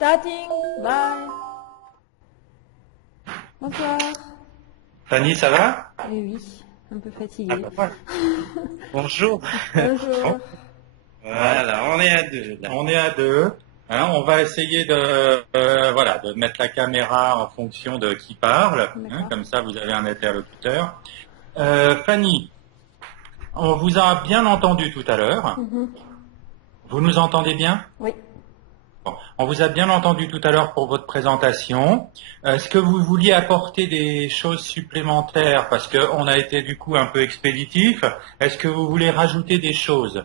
Starting, bye. Bonsoir. Fanny, ça va? Eh oui, un peu fatiguée. Ah bah voilà. Bonjour. Bonjour. Voilà, on est à deux. Là. On est à deux. Hein, on va essayer de mettre la caméra en fonction de qui parle. D'accord. Comme ça, vous avez un interlocuteur. Fanny, on vous a bien entendu tout à l'heure. Mhm. Vous nous entendez bien? Oui. Bon, on vous a bien entendu tout à l'heure pour votre présentation. Est-ce que vous vouliez apporter des choses supplémentaires parce qu'on a été du coup un peu expéditif? Est-ce que vous voulez rajouter des choses?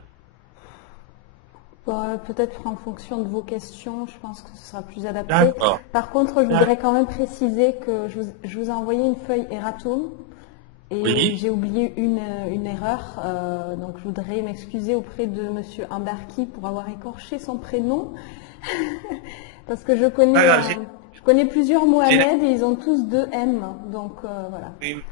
Bon, peut-être en fonction de vos questions, je pense que ce sera plus adapté. D'accord. Par contre, je voudrais quand même préciser que je vous ai envoyé une feuille Eratum et Oui. j'ai oublié une erreur. Donc, je voudrais m'excuser auprès de Monsieur Ambarki pour avoir écorché son prénom. Parce que je connais plusieurs Mohamed et ils ont tous deux M. Donc, voilà. Oui,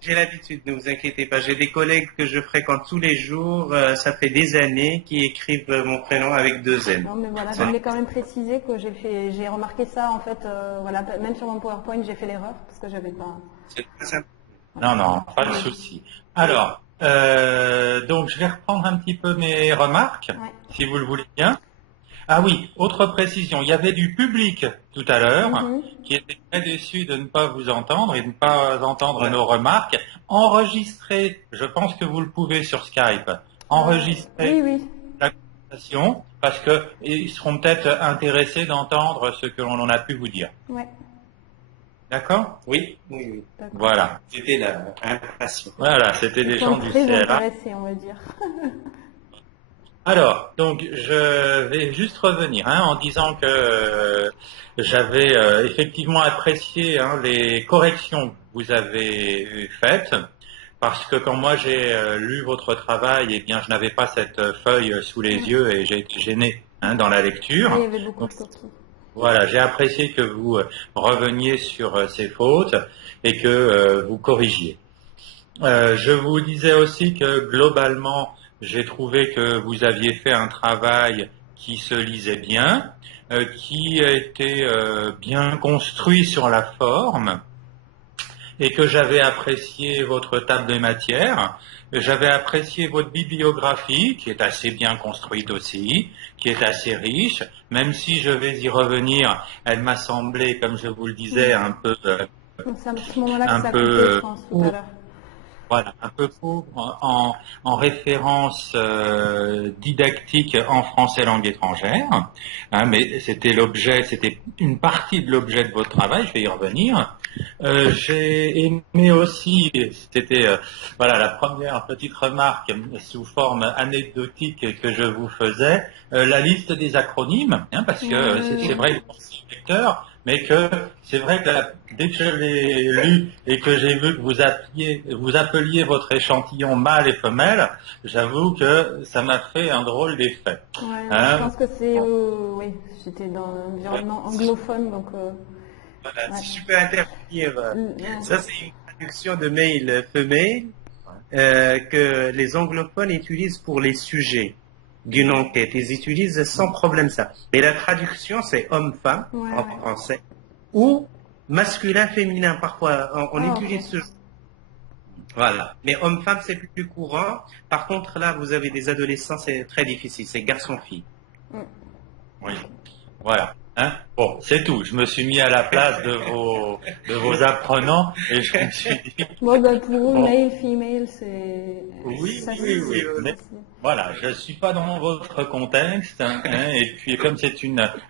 j'ai l'habitude, ne vous inquiétez pas. J'ai des collègues que je fréquente tous les jours, ça fait des années, qui écrivent mon prénom avec deux N. Non, mais voilà, je voulais quand même préciser que j'ai remarqué ça, en fait, voilà, même sur mon PowerPoint, j'ai fait l'erreur, parce que j'avais pas... C'est très simple. Non, pas de souci. Alors, donc je vais reprendre un petit peu mes remarques, Ouais. si vous le voulez bien. Ah oui, autre précision, il y avait du public tout à l'heure qui était très déçu de ne pas vous entendre et de ne pas entendre nos remarques. Enregistrer, je pense que vous le pouvez sur Skype, enregistrer Oui. la conversation parce qu'ils seront peut-être intéressés d'entendre ce que l'on a pu vous dire. Ouais. D'accord? Oui. D'accord. Voilà. J'étais là, impatient. Voilà, c'était des Ils gens sont du très CLA. intéressés, on va dire. Alors, donc je vais juste revenir en disant que j'avais effectivement apprécié les corrections que vous avez faites, parce que quand moi j'ai lu votre travail, eh bien je n'avais pas cette feuille sous les yeux et j'ai été gêné dans la lecture. Oui, il y avait beaucoup Donc, de copies. voilà, j'ai apprécié que vous reveniez sur ces fautes et que vous corrigiez. Je vous disais aussi que globalement, j'ai trouvé que vous aviez fait un travail qui se lisait bien, qui était bien construit sur la forme, et que j'avais apprécié votre table des matières. J'avais apprécié votre bibliographie, qui est assez bien construite aussi, qui est assez riche, même si je vais y revenir, elle m'a semblé, comme je vous le disais, un peu... Donc, c'est à ce moment-là que ça a coupé, je pense, tout à l'heure. Voilà, un peu pauvre en référence didactique en français langue étrangère, mais c'était une partie de l'objet de votre travail, je vais y revenir. J'ai aimé aussi, c'était la première petite remarque sous forme anecdotique que je vous faisais, la liste des acronymes, parce que c'est vrai que c'est lecteur, mais que c'est vrai que dès que je l'ai lu et que j'ai vu que vous appeliez votre échantillon mâle et femelle, j'avoue que ça m'a fait un drôle d'effet. Ouais, je pense que c'est... oui, j'étais dans l'environnement anglophone, donc... Voilà, c'est super interactif. Ça, c'est une traduction de mail femelle que les anglophones utilisent pour les sujets d'une enquête. Ils utilisent sans problème ça. Et la traduction, c'est homme-femme en français ou masculin-féminin. Parfois, on utilise ce. Voilà. Mais homme-femme, c'est plus courant. Par contre, là, vous avez des adolescents, c'est très difficile. C'est garçon-fille. Oui. Voilà. Bon, c'est tout. Je me suis mis à la place de vos apprenants et je me suis dit. Bon, pour eux, male, female, c'est. Oui. Mais, voilà, je suis pas dans votre contexte, et puis comme c'est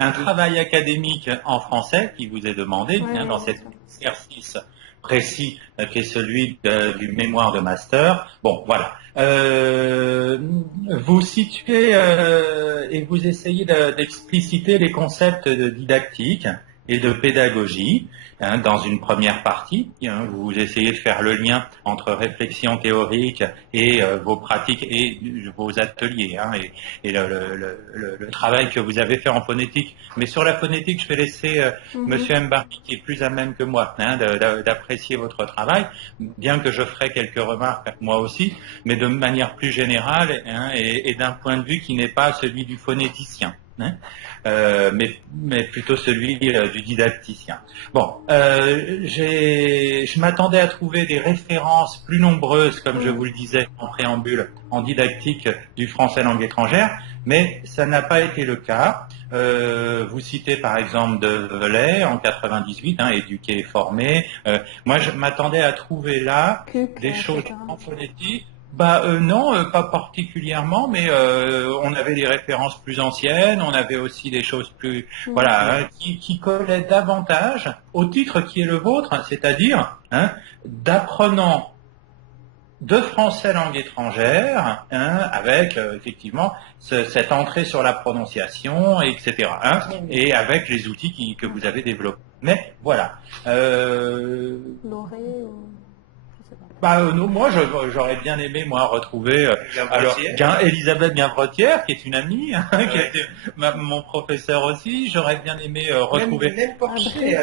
un travail académique en français qui vous est demandé, dans cet exercice précis qui est celui du mémoire de master. Bon, voilà. Vous situez et vous essayez d'expliciter les concepts de didactique et de pédagogie dans une première partie. Vous essayez de faire le lien entre réflexion théorique et vos pratiques et vos ateliers et le travail que vous avez fait en phonétique. Mais sur la phonétique, je vais laisser Monsieur Mbarki, qui est plus à même que moi d'apprécier votre travail, bien que je ferai quelques remarques moi aussi, mais de manière plus générale et d'un point de vue qui n'est pas celui du phonéticien. hein, mais plutôt celui du didacticien. Bon, je m'attendais à trouver des références plus nombreuses, comme je vous le disais en préambule, en didactique du français langue étrangère, mais ça n'a pas été le cas. Vous citez par exemple de Velay en 98, hein, éduqué et formé. Moi, je m'attendais à trouver là des choses en phonétique. Non, pas particulièrement, mais on avait des références plus anciennes, on avait aussi des choses plus, voilà, hein, qui collaient davantage au titre qui est le vôtre, c'est-à-dire d'apprenant de français langue étrangère, avec effectivement cette entrée sur la prononciation, etc., et avec les outils que vous avez développés. Mais voilà. Non, moi, j'aurais bien aimé, moi, retrouver Elisabeth Gainbretière, qui est une amie, qui était mon professeur aussi. J'aurais bien aimé retrouver... Même Porcher,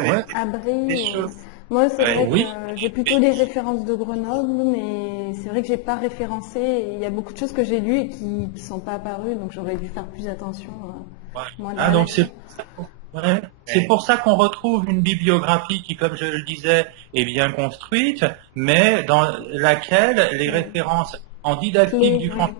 des choses. Moi, c'est vrai que j'ai plutôt des références de Grenoble, mais c'est vrai que j'ai pas référencé. Il y a beaucoup de choses que j'ai lues et qui sont pas apparues, donc j'aurais dû faire plus attention. Donc c'est pour ça qu'on retrouve une bibliographie qui, comme je le disais, est bien construite, mais dans laquelle les références en didactique du français,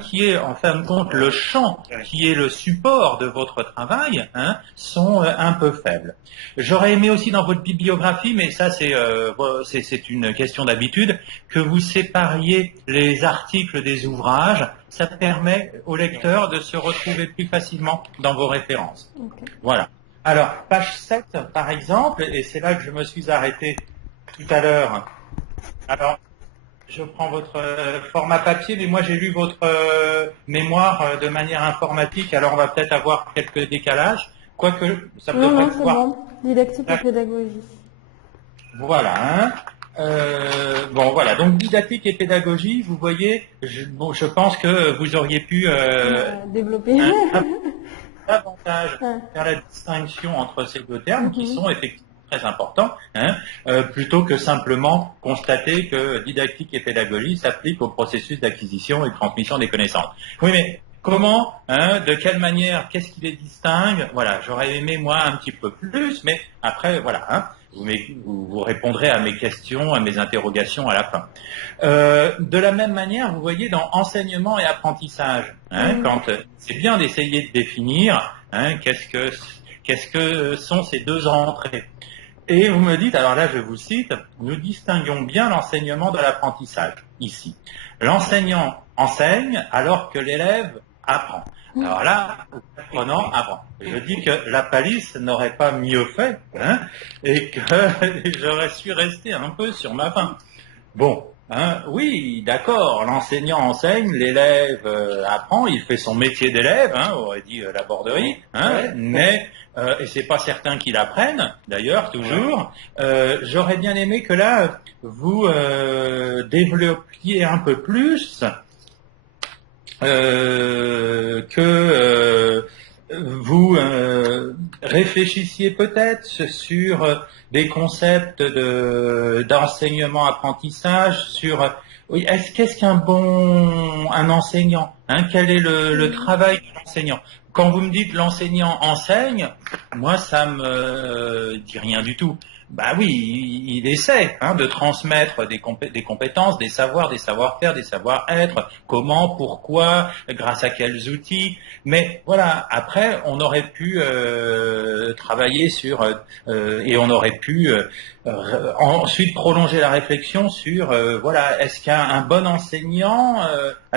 qui est en fin de compte le champ, qui est le support de votre travail, sont un peu faibles. J'aurais aimé aussi dans votre bibliographie, mais ça c'est une question d'habitude, que vous sépariez les articles des ouvrages. Ça permet au lecteur de se retrouver plus facilement dans vos références. Voilà. Alors, page 7, par exemple, et c'est là que je me suis arrêté tout à l'heure. Alors, je prends votre format papier, mais moi j'ai lu votre mémoire de manière informatique, alors on va peut-être avoir quelques décalages, quoique ça peut Non, c'est bon. Didactique et pédagogie. Voilà, voilà, donc didactique et pédagogie, vous voyez, je pense que vous auriez pu développer davantage faire la distinction entre ces deux termes qui sont effectivement très importants, plutôt que simplement constater que didactique et pédagogie s'appliquent au processus d'acquisition et de transmission des connaissances. Oui, mais comment, de quelle manière, qu'est-ce qui les distingue? Voilà, j'aurais aimé moi un petit peu plus, mais après, voilà, vous répondrez à mes questions, à mes interrogations à la fin. De la même manière, vous voyez, dans enseignement et apprentissage, quand c'est bien d'essayer de définir qu'est-ce que sont ces deux entrées. Et vous me dites, alors là je vous cite, nous distinguons bien l'enseignement de l'apprentissage ici. L'enseignant enseigne alors que l'élève apprend. Alors là, l'apprenant apprend. Je dis que la palisse n'aurait pas mieux fait, et que j'aurais su rester un peu sur ma faim. Bon, oui, d'accord, l'enseignant enseigne, l'élève apprend, il fait son métier d'élève, aurait dit la Borderie, mais et c'est pas certain qu'il apprenne, d'ailleurs, toujours. J'aurais bien aimé que là, vous développiez un peu plus, que vous réfléchissiez peut-être sur des concepts d'enseignement-apprentissage, sur qu'est-ce qu'un un enseignant, quel est le travail de l'enseignant. Quand vous me dites l'enseignant enseigne, moi ça me dit rien du tout. Bah oui, il essaie de transmettre des compétences, des savoirs, des savoir-faire, des savoir-être, comment, pourquoi, grâce à quels outils. Mais voilà, après, on aurait pu travailler sur et on aurait pu ensuite prolonger la réflexion sur voilà, est-ce qu'un bon enseignant,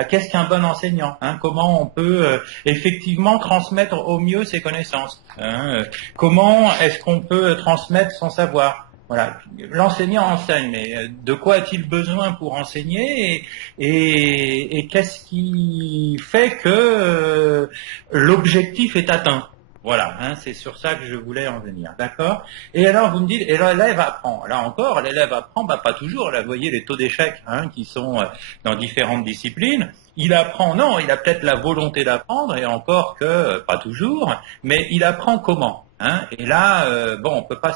qu'est-ce qu'un bon enseignant, comment on peut effectivement transmettre au mieux ses connaissances, comment est-ce qu'on peut transmettre son savoir. Voilà, l'enseignant enseigne, mais de quoi a-t-il besoin pour enseigner et qu'est-ce qui fait que l'objectif est atteint? Voilà, c'est sur ça que je voulais en venir, d'accord? Et alors vous me dites, et l'élève apprend. Là encore, l'élève apprend, pas toujours. Là, vous voyez les taux d'échec qui sont dans différentes disciplines. Il apprend, non, il a peut-être la volonté d'apprendre, et encore que pas toujours, mais il apprend comment, Et là, on peut pas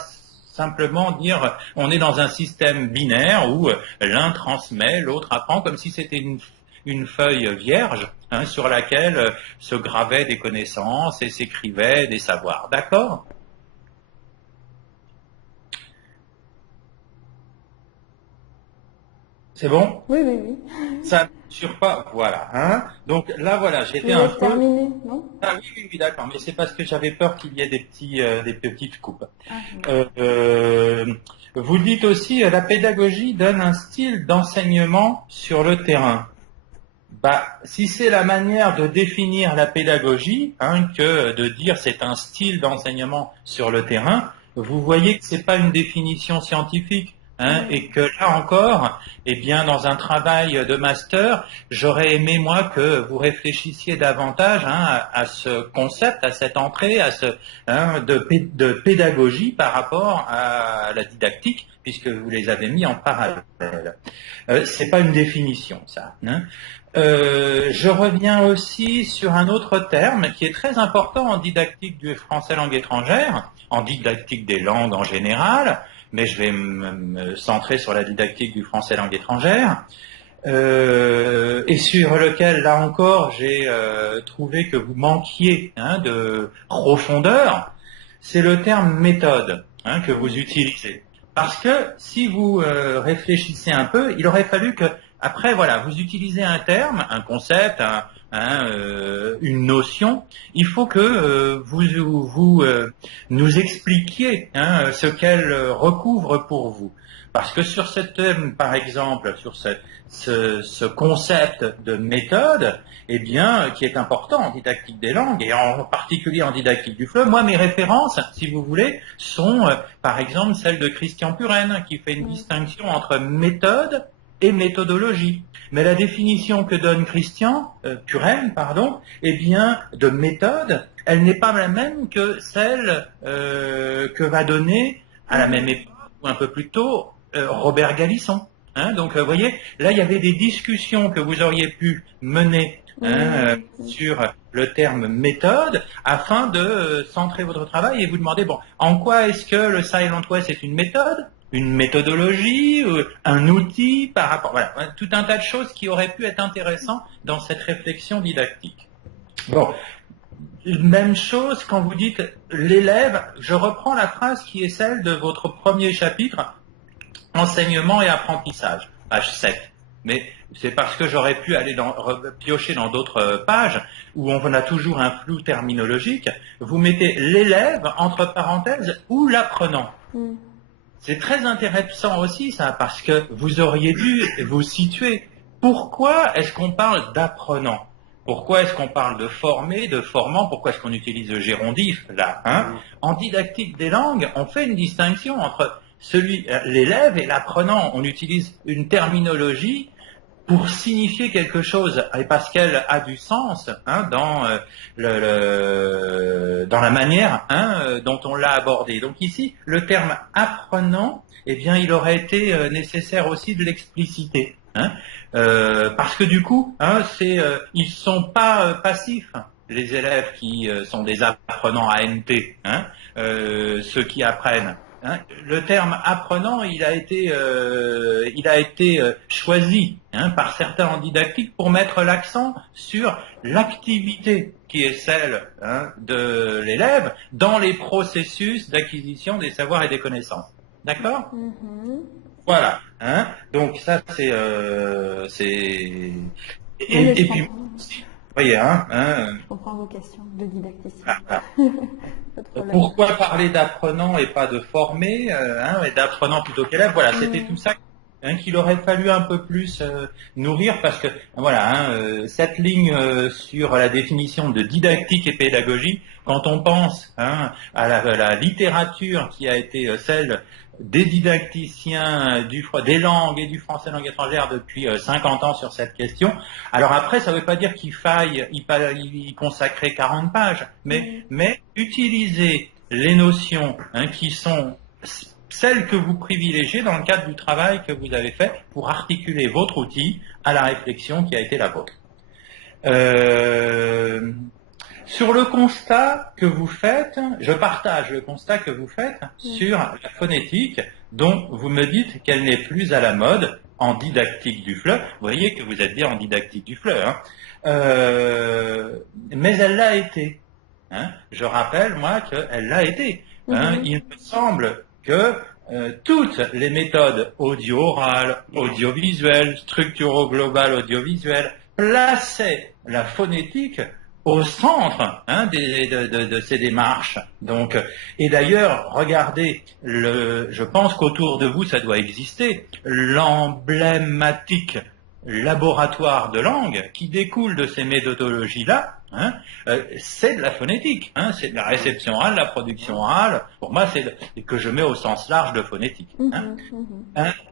simplement dire, on est dans un système binaire où l'un transmet, l'autre apprend, comme si c'était une feuille vierge. sur laquelle se gravaient des connaissances et s'écrivaient des savoirs. D'accord ? C'est bon? Oui, oui, oui. Ça ne sur pas, voilà. Donc là, voilà, j'étais un peu... terminé, non? Ah oui, oui, d'accord, mais c'est parce que j'avais peur qu'il y ait des petites coupes. Vous dites aussi, la pédagogie donne un style d'enseignement sur le terrain. Si c'est la manière de définir la pédagogie, que de dire c'est un style d'enseignement sur le terrain, vous voyez que c'est pas une définition scientifique. Et que là encore, dans un travail de master, j'aurais aimé moi que vous réfléchissiez davantage à ce concept, à cette entrée, à de pédagogie par rapport à la didactique, puisque vous les avez mis en parallèle. C'est pas une définition, ça. Je reviens aussi sur un autre terme qui est très important en didactique du français langue étrangère, en didactique des langues en général, mais je vais me centrer sur la didactique du français langue étrangère, et sur lequel, là encore, j'ai trouvé que vous manquiez de profondeur, c'est le terme méthode que vous utilisez. Parce que si vous réfléchissez un peu, il aurait fallu que, après, voilà, vous utilisez un terme, un concept, une notion, il faut que vous nous expliquiez ce qu'elle recouvre pour vous. Parce que sur ce thème, par exemple, sur ce concept de méthode, qui est important en didactique des langues, et en particulier en didactique du FLE, moi, mes références, si vous voulez, sont, par exemple, celles de Christian Puren, qui fait une distinction entre méthode et méthodologie. Mais la définition que donne Christian Puren, de méthode, elle n'est pas la même que celle que va donner à la même époque, ou un peu plus tôt, Robert Galisson. Donc, vous voyez, là, il y avait des discussions que vous auriez pu mener sur le terme méthode, afin de centrer votre travail et vous demander, en quoi est-ce que le Silent West est une méthode, une méthodologie, un outil par rapport... Voilà, tout un tas de choses qui auraient pu être intéressantes dans cette réflexion didactique. Même chose quand vous dites l'élève, je reprends la phrase qui est celle de votre premier chapitre, enseignement et apprentissage, page 7. Mais c'est parce que j'aurais pu aller piocher dans d'autres pages où on a toujours un flou terminologique. Vous mettez l'élève entre parenthèses ou l'apprenant. C'est très intéressant aussi ça, parce que vous auriez dû vous situer. Pourquoi est-ce qu'on parle d'apprenant? Pourquoi est-ce qu'on parle de former, de formant? Pourquoi est-ce qu'on utilise le gérondif là En didactique des langues, on fait une distinction entre l'élève et l'apprenant. On utilise une terminologie pour signifier quelque chose, et parce qu'elle a du sens dans la manière dont on l'a abordé. Donc ici, le terme apprenant, il aurait été nécessaire aussi de l'expliciter, parce que du coup, ils sont pas passifs. Les élèves qui sont des apprenants ANT, ceux qui apprennent. Le terme apprenant, il a été choisi par certains en didactique pour mettre l'accent sur l'activité qui est celle de l'élève dans les processus d'acquisition des savoirs et des connaissances. D'accord ? Voilà. Donc ça c'est et puis vous voyez, je comprends vos questions de didacticien. Pourquoi parler d'apprenant et pas de former, et d'apprenant plutôt qu'élève? Voilà, c'était tout ça qu'il aurait fallu un peu plus nourrir, parce que cette ligne sur la définition de didactique et pédagogie, quand on pense à la littérature qui a été celle des didacticiens des langues et du français langue étrangère depuis 50 ans sur cette question. Alors après, ça ne veut pas dire qu'il faille y consacrer 40 pages, mais utiliser les notions qui sont celles que vous privilégiez dans le cadre du travail que vous avez fait pour articuler votre outil à la réflexion qui a été la vôtre. Sur le constat que vous faites, je partage le constat que vous faites sur la phonétique, dont vous me dites qu'elle n'est plus à la mode, en didactique du FLE. Vous voyez que vous êtes bien en didactique du FLE, hein. Mais elle l'a été. Hein. Je rappelle, moi, qu'elle l'a été. Hein. Il me semble que toutes les méthodes audio-orales, audiovisuelles, structuro-globales audiovisuelles plaçaient la phonétique au centre de ces démarches. Donc, et d'ailleurs, regardez, je pense qu'autour de vous, ça doit exister, l'emblématique laboratoire de langue qui découle de ces méthodologies-là, c'est de la phonétique, c'est de la réception orale, la production orale. Pour moi, c'est que je mets au sens large de phonétique.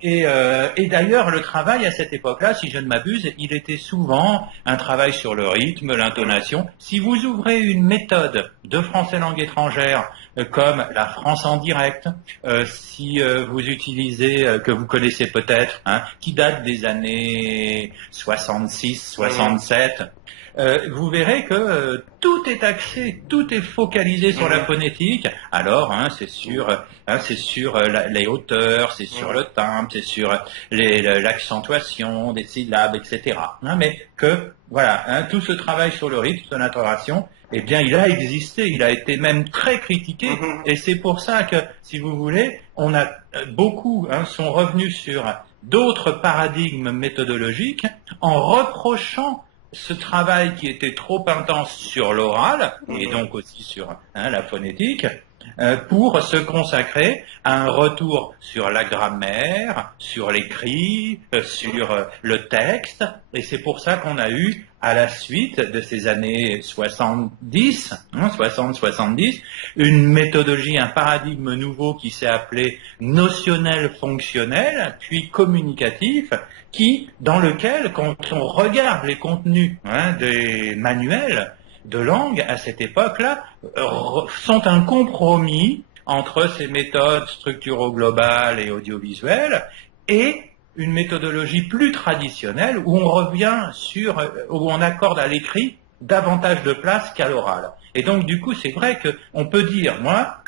Et d'ailleurs, le travail à cette époque-là, si je ne m'abuse, il était souvent un travail sur le rythme, l'intonation. Si vous ouvrez une méthode de français langue étrangère comme la France en direct, si vous utilisez, que vous connaissez peut-être, qui date des années 66, 67, vous verrez que tout est axé, tout est focalisé sur la phonétique. Alors, c'est sur les hauteurs, c'est sur le timbre, c'est sur l'accentuation des syllabes, etc. Mais que voilà, tout ce travail sur le rythme, sur l'intonation, eh bien, il a existé, il a été même très critiqué, et c'est pour ça que, si vous voulez, on a beaucoup sont revenus sur d'autres paradigmes méthodologiques en reprochant ce travail qui était trop intense sur l'oral, et donc aussi sur la phonétique, pour se consacrer à un retour sur la grammaire, sur l'écrit, sur le texte, et c'est pour ça qu'on a eu, à la suite de ces années 70, 60-70, une méthodologie, un paradigme nouveau qui s'est appelé notionnel-fonctionnel, puis communicatif, dans lequel, quand on regarde les contenus des manuels de langue à cette époque-là, sont un compromis entre ces méthodes structuro-globales et audiovisuelles et une méthodologie plus traditionnelle où on revient où on accorde à l'écrit davantage de place qu'à l'oral. Et donc, du coup, c'est vrai qu'on peut dire, moi,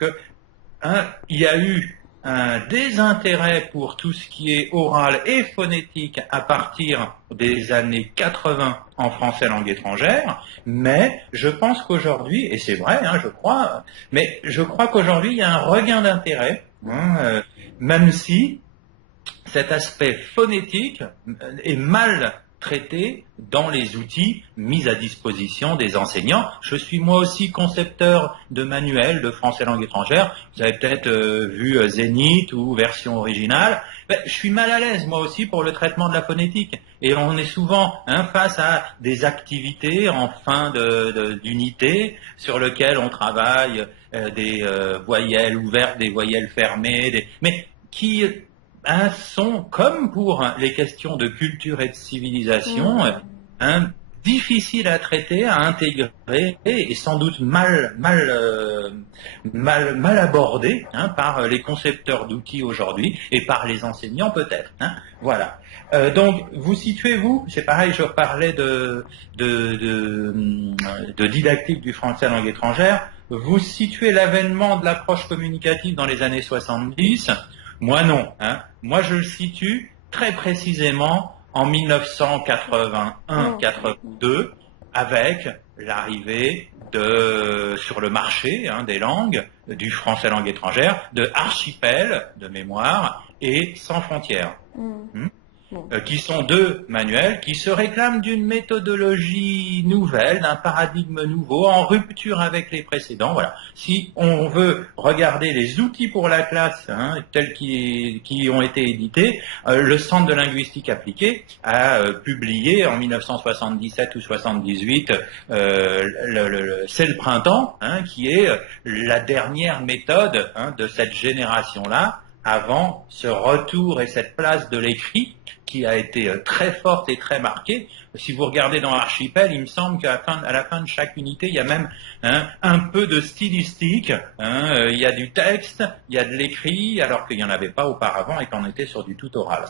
il y a eu un désintérêt pour tout ce qui est oral et phonétique à partir des années 80 en français langue étrangère, mais je pense qu'aujourd'hui, et c'est vrai, je crois, mais je crois qu'aujourd'hui, il y a un regain d'intérêt, même si cet aspect phonétique est mal traité dans les outils mis à disposition des enseignants. Je suis moi aussi concepteur de manuels de français langue étrangère. Vous avez peut-être vu Zénith ou version originale. Je suis mal à l'aise moi aussi pour le traitement de la phonétique. Et on est souvent face à des activités en fin d'unité sur lesquelles on travaille des voyelles ouvertes, des voyelles fermées, mais qui sont, comme pour les questions de culture et de civilisation, difficiles à traiter, à intégrer et sans doute mal abordées par les concepteurs d'outils aujourd'hui et par les enseignants peut-être. Voilà. Donc, vous situez-vous, c'est pareil, je parlais de didactique du français langue étrangère, vous situez l'avènement de l'approche communicative dans les années 70. Moi non. Moi je le situe très précisément en 1981-82 avec l'arrivée sur le marché des langues, du français langue étrangère, de Archipel de mémoire et Sans frontières. Qui sont deux manuels qui se réclament d'une méthodologie nouvelle, d'un paradigme nouveau, en rupture avec les précédents. Voilà. Si on veut regarder les outils pour la classe tels qui ont été édités, le Centre de linguistique appliquée a publié en 1977 ou 78 C'est le printemps, qui est la dernière méthode de cette génération-là, avant ce retour et cette place de l'écrit qui a été très forte et très marquée. Si vous regardez dans Archipel, il me semble qu'à la fin de chaque unité, il y a même un peu de stylistique, il y a du texte, il y a de l'écrit, alors qu'il n'y en avait pas auparavant et qu'on était sur du tout oral.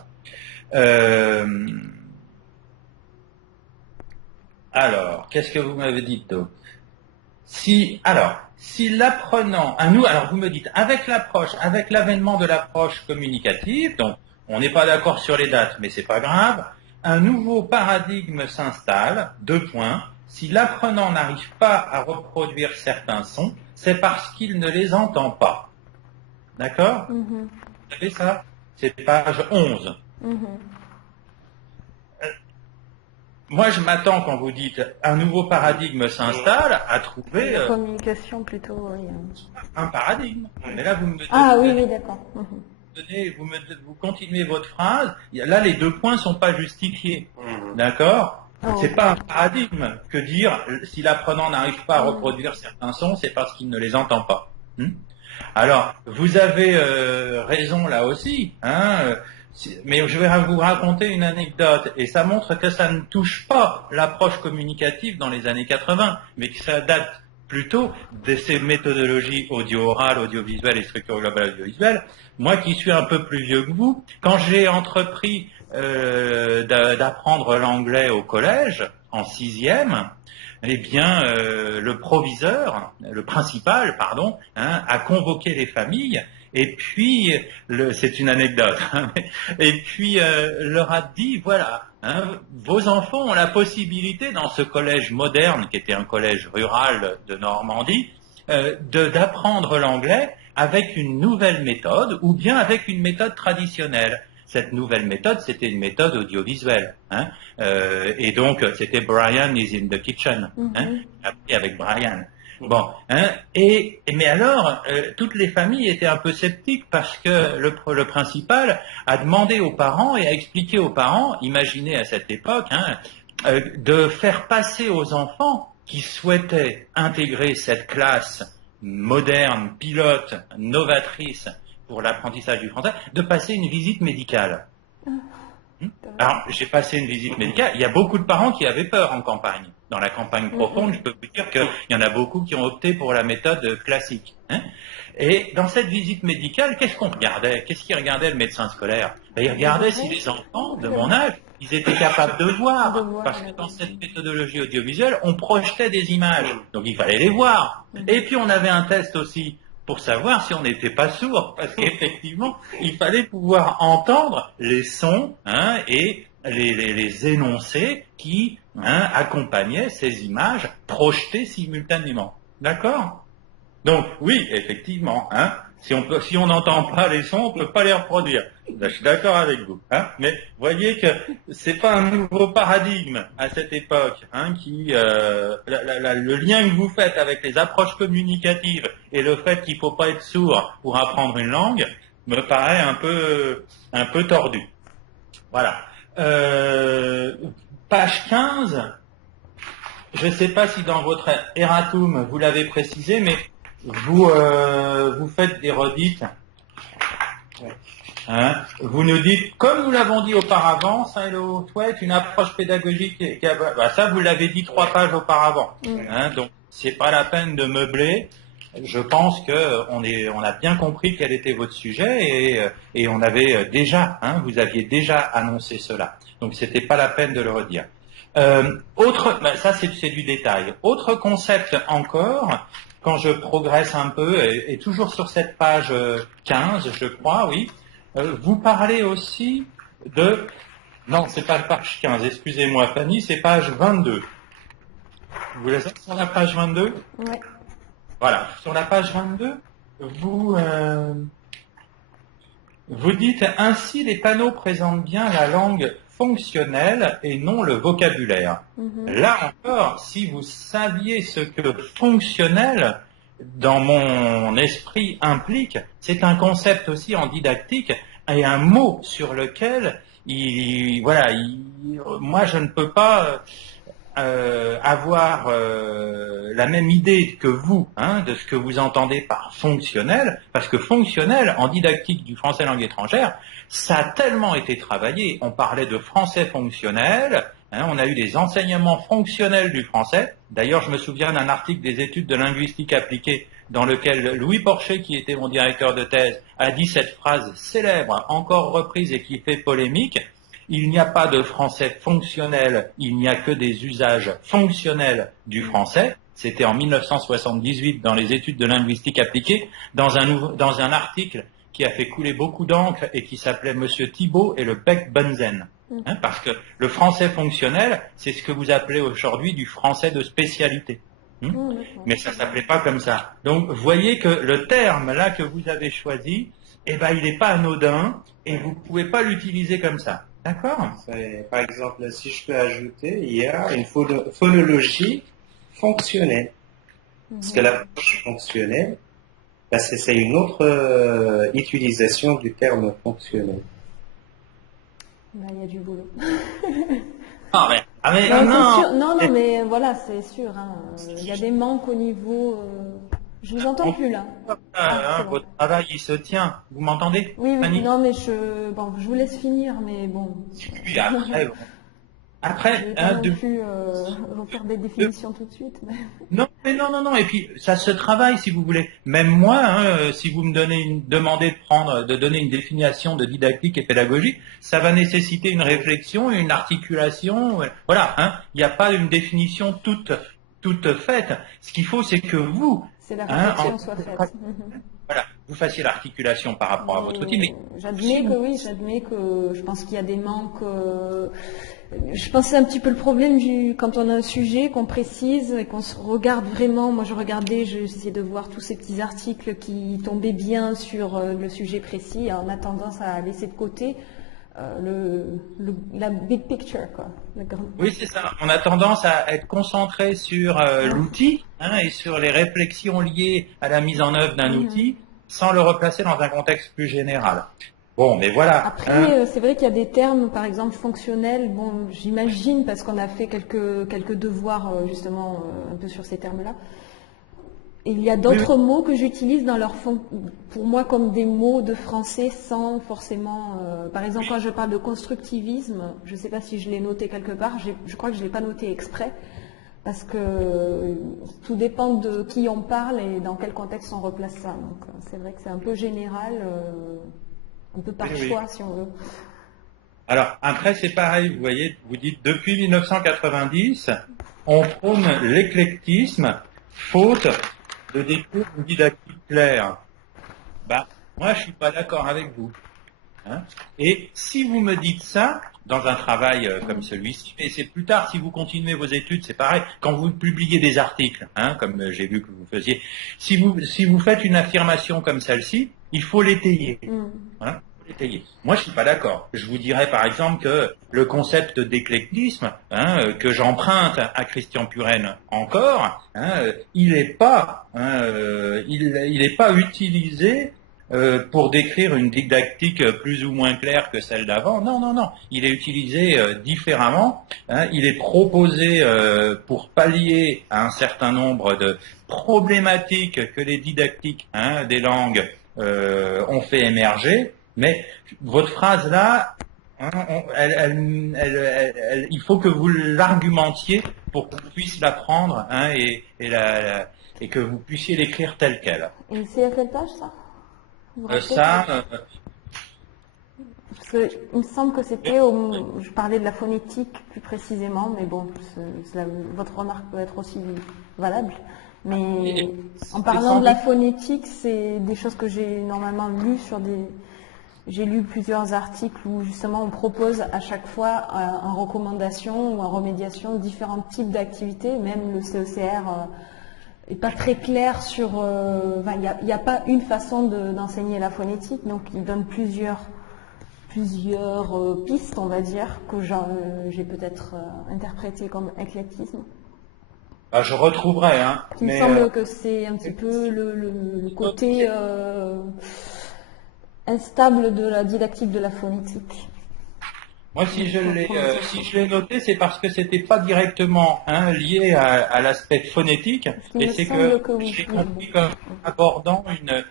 Alors, qu'est-ce que vous m'avez dit d'autre ? Si l'apprenant, alors vous me dites, avec l'avènement de l'approche communicative, donc on n'est pas d'accord sur les dates, mais c'est pas grave, un nouveau paradigme s'installe, 2 points, si l'apprenant n'arrive pas à reproduire certains sons, c'est parce qu'il ne les entend pas. D'accord? Vous savez ça? C'est page 11. Moi, je m'attends, quand vous dites un nouveau paradigme s'installe, à trouver... La communication plutôt, oui. Un paradigme. Mais là, vous me dites... Ah oui, oui, d'accord. Vous continuez votre phrase. Là, les 2 points sont pas justifiés. D'accord? C'est pas un paradigme que dire si l'apprenant n'arrive pas à reproduire certains sons, c'est parce qu'il ne les entend pas. Alors, vous avez raison là aussi, hein, mais je vais vous raconter une anecdote, et ça montre que ça ne touche pas l'approche communicative dans les années 80, mais que ça date plutôt de ces méthodologies audio-orales, audiovisuelles et structures globales audiovisuelles. Moi qui suis un peu plus vieux que vous, quand j'ai entrepris d'apprendre l'anglais au collège, en 6e, eh bien, le principal, a convoqué les familles, et puis, c'est une anecdote, et puis leur a dit, voilà, vos enfants ont la possibilité, dans ce collège moderne, qui était un collège rural de Normandie, d'apprendre l'anglais avec une nouvelle méthode, ou bien avec une méthode traditionnelle. Cette nouvelle méthode, c'était une méthode audiovisuelle. Et donc, c'était Brian is in the kitchen. Appris avec Brian. Bon, mais alors, toutes les familles étaient un peu sceptiques parce que le principal a demandé aux parents et a expliqué aux parents, imaginez à cette époque, de faire passer aux enfants qui souhaitaient intégrer cette classe moderne, pilote, novatrice, pour l'apprentissage du français, de passer une visite médicale. Alors, j'ai passé une visite médicale. Il y a beaucoup de parents qui avaient peur en campagne. Dans la campagne profonde, je peux vous dire qu'il y en a beaucoup qui ont opté pour la méthode classique. Et dans cette visite médicale, qu'est-ce qu'on regardait? Qu'est-ce qu'il regardait le médecin scolaire? Il regardait si les enfants de mon âge, ils étaient capables de voir. Parce que dans cette méthodologie audiovisuelle, on projetait des images. Donc il fallait les voir. Et puis on avait un test aussi pour savoir si on n'était pas sourd, parce qu'effectivement, il fallait pouvoir entendre les sons et les énoncés qui accompagnaient ces images projetées simultanément. D'accord? Donc oui, effectivement, si on n'entend pas les sons, on peut pas les reproduire. Là, je suis d'accord avec vous. Mais voyez que c'est pas un nouveau paradigme à cette époque, le lien que vous faites avec les approches communicatives et le fait qu'il faut pas être sourd pour apprendre une langue me paraît un peu tordu. Voilà. Page 15. Je ne sais pas si dans votre erratum vous l'avez précisé, mais vous faites des redites. Vous nous dites, comme nous l'avons dit auparavant, Saint-Hélo souhaite une approche pédagogique ça vous l'avez dit 3 pages auparavant. Donc c'est pas la peine de meubler. Je pense que on a bien compris quel était votre sujet et on avait déjà, vous aviez déjà annoncé cela. Donc c'était pas la peine de le redire. Ça c'est du détail. Autre concept encore, quand je progresse un peu, et toujours sur cette page 15, je crois, oui, vous parlez aussi de... Non, c'est pas page 15, excusez-moi Fanny, c'est page 22. Vous laissez sur la page 22 ? Oui. Voilà, sur la page 22, vous dites ainsi les panneaux présentent bien la langue fonctionnelle et non le vocabulaire. Là encore, si vous saviez ce que fonctionnel dans mon esprit implique, c'est un concept aussi en didactique et un mot sur lequel moi je ne peux pas avoir la même idée que vous de ce que vous entendez par fonctionnel, parce que fonctionnel en didactique du français langue étrangère, ça a tellement été travaillé. On parlait de français fonctionnel, on a eu des enseignements fonctionnels du français. D'ailleurs, je me souviens d'un article des études de linguistique appliquée dans lequel Louis Porcher, qui était mon directeur de thèse, a dit cette phrase célèbre, encore reprise et qui fait polémique. Il n'y a pas de français fonctionnel, il n'y a que des usages fonctionnels du français. C'était en 1978 dans les études de linguistique appliquée, dans un article qui a fait couler beaucoup d'encre et qui s'appelait Monsieur Thibault et le bec Bunzen. Parce que le français fonctionnel, c'est ce que vous appelez aujourd'hui du français de spécialité. Mais ça s'appelait pas comme ça. Donc, voyez que le terme là que vous avez choisi, eh ben, il n'est pas anodin et vous pouvez pas l'utiliser comme ça. D'accord? Par exemple, si je peux ajouter, il y a une phonologie fonctionnelle. Parce que l'approche fonctionnelle, c'est une autre utilisation du terme fonctionnel. Il y a du boulot. Non, mais voilà, c'est sûr. Il y a des manques au niveau. Je vous entends plus là. Votre travail, il se tient. Vous m'entendez? Oui, non, mais je vous laisse finir, mais bon. Puis après, je vais pas non plus refaire des définitions tout de suite. Mais... Non. Et puis ça se travaille, si vous voulez. Même moi, si vous me demandez de donner une définition de didactique et pédagogique, ça va nécessiter une réflexion, une articulation. Voilà. Il n'y a pas une définition toute faite. Ce qu'il faut, c'est que vous, c'est la réflexion soit faite. Voilà, vous fassiez l'articulation par rapport à votre outil. Mais j'admets que je pense qu'il y a des manques. Je pense que c'est un petit peu le problème quand on a un sujet, qu'on précise et qu'on se regarde vraiment. Moi, j'ai essayé de voir tous ces petits articles qui tombaient bien sur le sujet précis. On a tendance à laisser de côté la big picture, quoi. Oui, c'est ça. On a tendance à être concentré sur l'outil et sur les réflexions liées à la mise en œuvre d'un outil, sans le replacer dans un contexte plus général. Bon, mais voilà. Après, c'est vrai qu'il y a des termes, par exemple fonctionnels. Bon, j'imagine parce qu'on a fait quelques devoirs justement un peu sur ces termes-là. Et il y a d'autres mots que j'utilise pour moi comme des mots de français sans forcément... par exemple, quand je parle de constructivisme, je ne sais pas si je l'ai noté quelque part, je crois que je ne l'ai pas noté exprès, parce que tout dépend de qui on parle et dans quel contexte on replace ça. Donc c'est vrai que c'est un peu général, un peu par choix si on veut. Alors après c'est pareil, vous voyez, vous dites depuis 1990, on prône l'éclectisme, faute de découvrir une didactique claire. Moi, je suis pas d'accord avec vous. Et si vous me dites ça, dans un travail comme celui-ci, et c'est plus tard, si vous continuez vos études, c'est pareil, quand vous publiez des articles, comme j'ai vu que vous faisiez, si vous faites une affirmation comme celle-ci, il faut l'étayer. Moi, je suis pas d'accord. Je vous dirais par exemple que le concept d'éclectisme, que j'emprunte à Christian Puren encore, il n'est pas utilisé pour décrire une didactique plus ou moins claire que celle d'avant. Non. Il est utilisé différemment. Il est proposé pour pallier à un certain nombre de problématiques que les didactiques des langues ont fait émerger. Mais votre phrase là, il faut que vous l'argumentiez pour qu'on puisse la prendre et que vous puissiez l'écrire telle qu'elle. Et c'est à quelle page ça? Parce que, il me semble que c'était je parlais de la phonétique plus précisément, mais bon, votre remarque peut être aussi valable. Mais en parlant de la phonétique, c'est des choses que j'ai normalement lues j'ai lu plusieurs articles où justement on propose à chaque fois en recommandation ou en remédiation différents types d'activités. Même le CECR est pas très clair sur... Il n'y a pas une façon d'enseigner la phonétique, donc il donne plusieurs pistes, on va dire, que j'ai peut-être interprétées comme éclectisme. Je retrouverai. Il me semble que c'est un petit peu le côté... instable de la didactique de la phonétique. Moi, si je l'ai noté, c'est parce que c'était pas directement lié à l'aspect phonétique, et c'est que j'ai compris comme abordant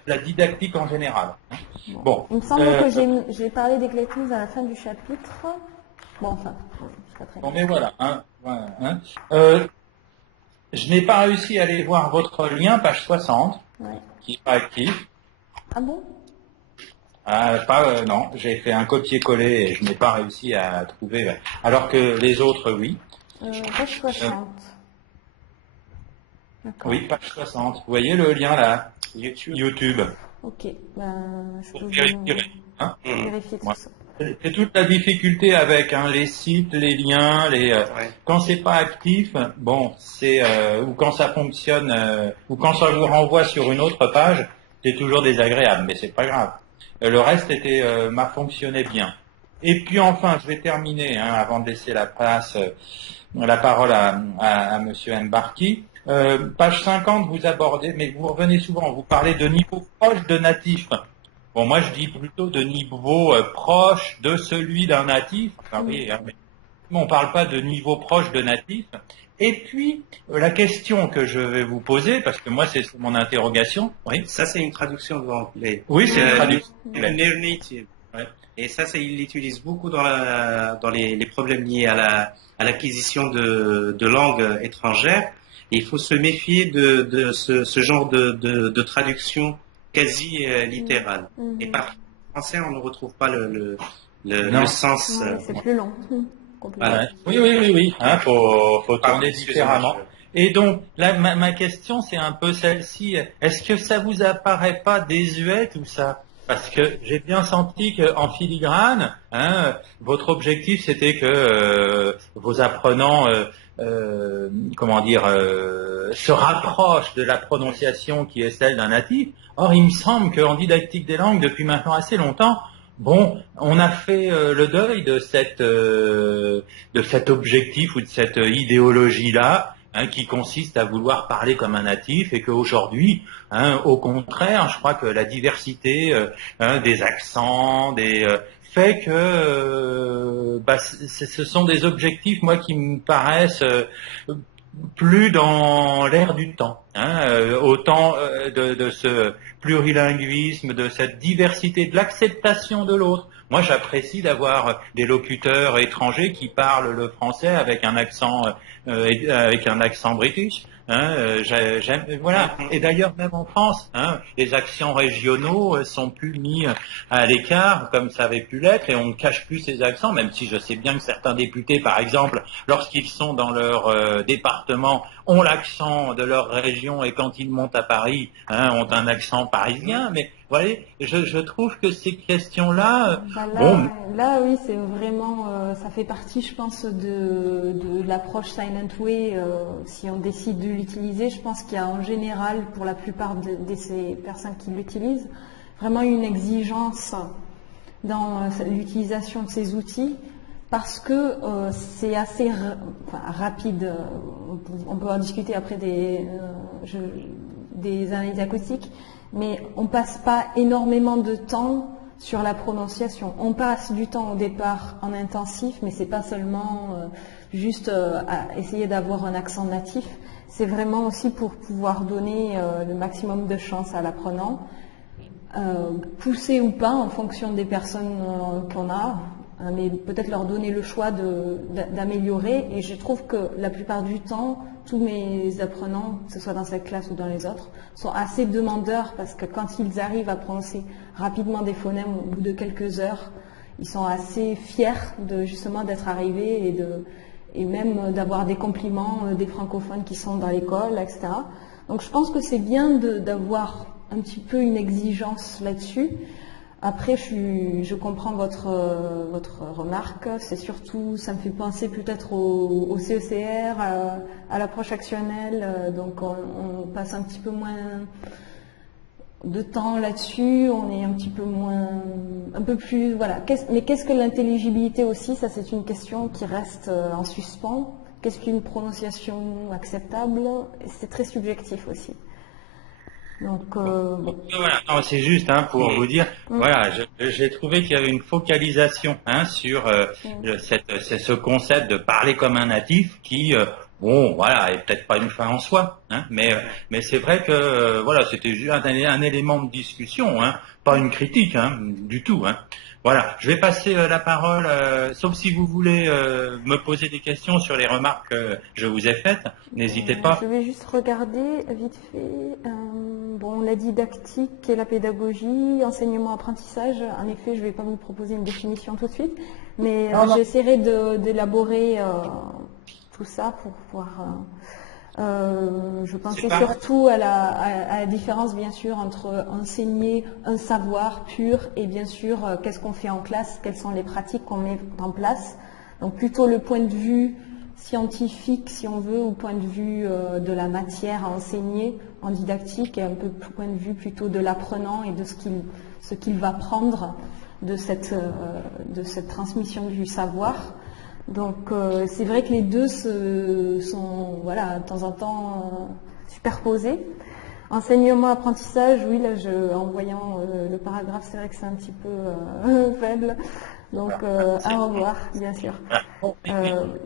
la didactique en général. Bon. Il me semble que j'ai parlé d'éclectisme à la fin du chapitre. Bon, enfin, c'est pas très bien. Bon, mais voilà. Je n'ai pas réussi à aller voir votre lien, page 60, qui n'est pas actif. Ah bon? Non, j'ai fait un copier-coller et je n'ai pas réussi à trouver, alors que les autres, oui. Page 60. Oui, page 60. Vous voyez le lien là? YouTube. Ok, ben, je peux vérifier. vérifier tout ça. C'est toute la difficulté avec les sites, les liens, quand c'est pas actif, bon, c'est ou quand ça fonctionne, ou quand ça vous renvoie sur une autre page, c'est toujours désagréable, mais c'est pas grave. Le reste m'a fonctionné bien. Et puis enfin, je vais terminer avant de laisser la parole à Monsieur Mbarki. Page 50, vous abordez, mais vous revenez souvent, vous parlez de niveau proche de natif. Bon, moi je dis plutôt de niveau proche de celui d'un natif. Enfin, oui, mais on parle pas de niveau proche de natif. Et puis, la question que je vais vous poser, parce que moi c'est mon interrogation. Oui. Ça c'est une traduction de l'anglais. Oui, c'est une traduction. Near native. Ouais. Et ça, il l'utilise beaucoup dans les problèmes liés à l'acquisition de langues étrangères. Et il faut se méfier de ce genre de traduction quasi littérale. Et par français, on ne retrouve pas le sens. C'est plus long. Voilà. Oui. Faut tourner différemment. Et donc, là, ma question, c'est un peu celle-ci. Est-ce que ça vous apparaît pas désuet tout ça? Parce que j'ai bien senti qu'en filigrane, votre objectif, c'était que vos apprenants, se rapprochent de la prononciation qui est celle d'un natif. Or, il me semble qu'en didactique des langues, depuis maintenant assez longtemps, bon, on a fait le deuil de cet objectif ou de cette idéologie-là, qui consiste à vouloir parler comme un natif, et qu'aujourd'hui, au contraire, je crois que la diversité des accents, fait que ce sont des objectifs, moi, qui me paraissent plus dans l'air du temps, autant de ce plurilinguisme, de cette diversité, de l'acceptation de l'autre. Moi, j'apprécie d'avoir des locuteurs étrangers qui parlent le français avec un accent british. Voilà. Et d'ailleurs, même en France, les accents régionaux sont plus mis à l'écart, comme ça avait pu l'être, et on ne cache plus ces accents, même si je sais bien que certains députés, par exemple, lorsqu'ils sont dans leur département, ont l'accent de leur région, et quand ils montent à Paris, ont un accent parisien. Mais vous voyez, je trouve que ces questions-là, là, oui, c'est vraiment, ça fait partie, je pense, de l'approche Silent Way. Si on décide de l'utiliser, je pense qu'il y a en général, pour la plupart de ces personnes qui l'utilisent, vraiment une exigence dans l'utilisation de ces outils, parce que c'est assez rapide. On peut en discuter après des analyses acoustiques, mais on passe pas énormément de temps sur la prononciation. On passe du temps au départ en intensif, mais c'est pas seulement juste à essayer d'avoir un accent natif. C'est vraiment aussi pour pouvoir donner le maximum de chance à l'apprenant, pousser ou pas en fonction des personnes qu'on a, mais peut-être leur donner le choix d'améliorer. Et je trouve que la plupart du temps, tous mes apprenants, que ce soit dans cette classe ou dans les autres, sont assez demandeurs, parce que quand ils arrivent à prononcer rapidement des phonèmes au bout de quelques heures, ils sont assez fiers justement d'être arrivés et même d'avoir des compliments des francophones qui sont dans l'école, etc. Donc je pense que c'est bien d'avoir un petit peu une exigence là-dessus. Après, je comprends votre remarque. C'est surtout, ça me fait penser peut-être au CECR, à l'approche actionnelle. Donc, on passe un petit peu moins de temps là-dessus. On est un petit peu un peu plus, voilà. Mais qu'est-ce que l'intelligibilité aussi? Ça, c'est une question qui reste en suspens. Qu'est-ce qu'une prononciation acceptable? C'est très subjectif aussi. Donc, voilà, c'est juste pour vous dire, voilà, j'ai trouvé qu'il y avait une focalisation sur ce concept de parler comme un natif qui, bon, voilà, est peut-être pas une fin en soi, mais c'est vrai que voilà, c'était juste un élément de discussion, pas une critique, du tout. Voilà, je vais passer la parole, sauf si vous voulez me poser des questions sur les remarques que je vous ai faites, n'hésitez pas. Je vais juste regarder vite fait. Bon, la didactique et la pédagogie, enseignement-apprentissage. En effet, je ne vais pas vous proposer une définition tout de suite, mais j'essaierai d'élaborer tout ça pour pouvoir Je pensais surtout à la différence, bien sûr, entre enseigner un savoir pur et bien sûr, qu'est-ce qu'on fait en classe, quelles sont les pratiques qu'on met en place. Donc plutôt le point de vue scientifique, si on veut, ou point de vue de la matière à enseigner en didactique, et un peu point de vue plutôt de l'apprenant et de ce qu'il va prendre de cette transmission du savoir. Donc c'est vrai que les deux sont voilà, de temps en temps superposés. Enseignement, apprentissage, oui, là, en voyant le paragraphe, c'est vrai que c'est un petit peu faible. Donc à revoir, bien sûr.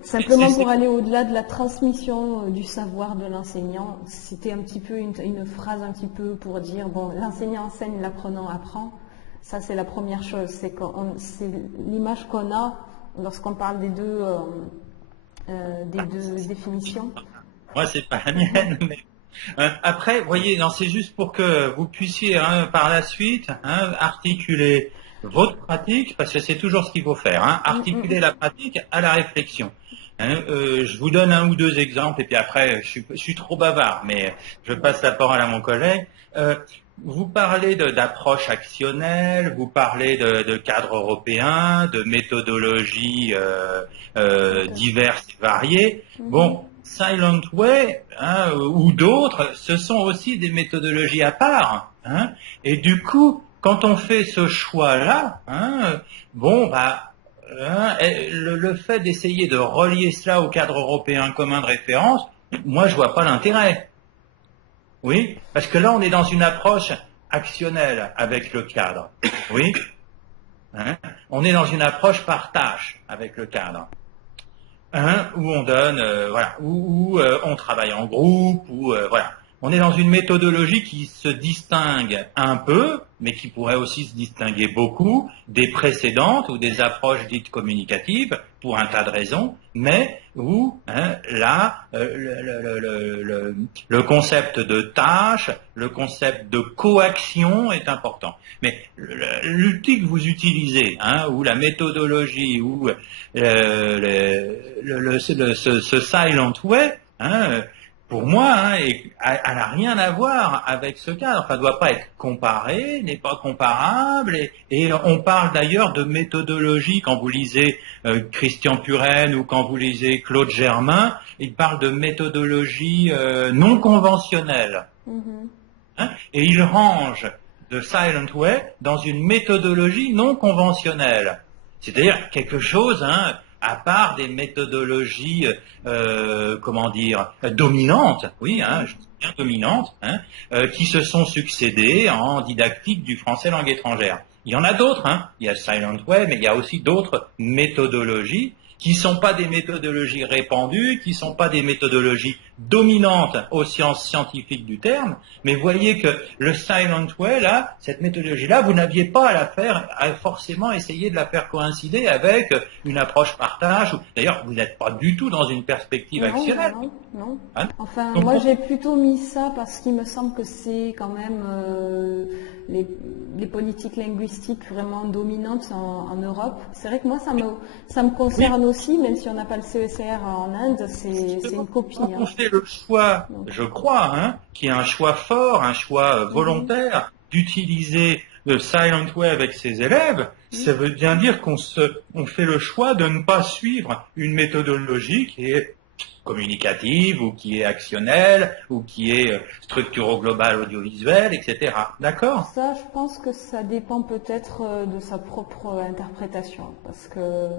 Simplement pour aller au-delà de la transmission du savoir de l'enseignant, c'était un petit peu une phrase un petit peu pour dire, bon, l'enseignant enseigne, l'apprenant apprend. Ça, c'est la première chose. C'est l'image qu'on a lorsqu'on parle des deux définitions. Moi, c'est pas la mienne, mais après, voyez, non, c'est juste pour que vous puissiez par la suite articuler votre pratique, parce que c'est toujours ce qu'il faut faire, articuler la pratique à la réflexion. Je vous donne un ou deux exemples, et puis après, je suis trop bavard, mais je passe la parole à mon collègue. Vous parlez d'approche actionnelle, vous parlez de cadre européen, de méthodologies diverses et variées. Bon, Silent Way ou d'autres, ce sont aussi des méthodologies à part. Et du coup, quand on fait ce choix-là, le fait d'essayer de relier cela au cadre européen commun de référence, moi je vois pas l'intérêt. Oui, parce que là on est dans une approche actionnelle avec le cadre. Oui, on est dans une approche par tâche avec le cadre. Où on donne, où on travaille en groupe, voilà. On est dans une méthodologie qui se distingue un peu, mais qui pourrait aussi se distinguer beaucoup des précédentes ou des approches dites communicatives pour un tas de raisons, mais où le concept de tâche, le concept de coaction est important. Mais l'outil que vous utilisez, ou la méthodologie, ou ce Silent Way, pour moi, elle n'a rien à voir avec ce cadre. Enfin, ne doit pas être comparé, n'est pas comparable. Et on parle d'ailleurs de méthodologie quand vous lisez Christian Puren ou quand vous lisez Claude Germain. Il parle de méthodologie non conventionnelle. Et il range de Silent Way dans une méthodologie non conventionnelle. C'est-à-dire quelque chose, à part des méthodologies, dominantes, oui, je dis bien dominantes, qui se sont succédées en didactique du français langue étrangère. Il y en a d'autres, il y a Silent Way, mais il y a aussi d'autres méthodologies qui sont pas des méthodologies répandues, qui sont pas des méthodologies dominantes aux sciences scientifiques du terme, mais vous voyez que le Silent Way, là, cette méthodologie-là, vous n'aviez pas à la faire, à forcément essayer de la faire coïncider avec une approche partage. D'ailleurs, vous n'êtes pas du tout dans une perspective actionnelle. Non. Enfin, donc, moi, j'ai plutôt mis ça parce qu'il me semble que c'est quand même les politiques linguistiques vraiment dominantes en Europe. C'est vrai que moi, ça me concerne aussi, même si on n'a pas le CECR en Inde, c'est une copie. Quand on fait le choix, je crois, qui est un choix fort, un choix volontaire, d'utiliser le Silent Way avec ses élèves, ça veut bien dire qu'on fait le choix de ne pas suivre une méthodologie qui est communicative ou qui est actionnelle ou qui est structuro-globale audiovisuelle, etc. D'accord ? Ça, je pense que ça dépend peut-être de sa propre interprétation, parce que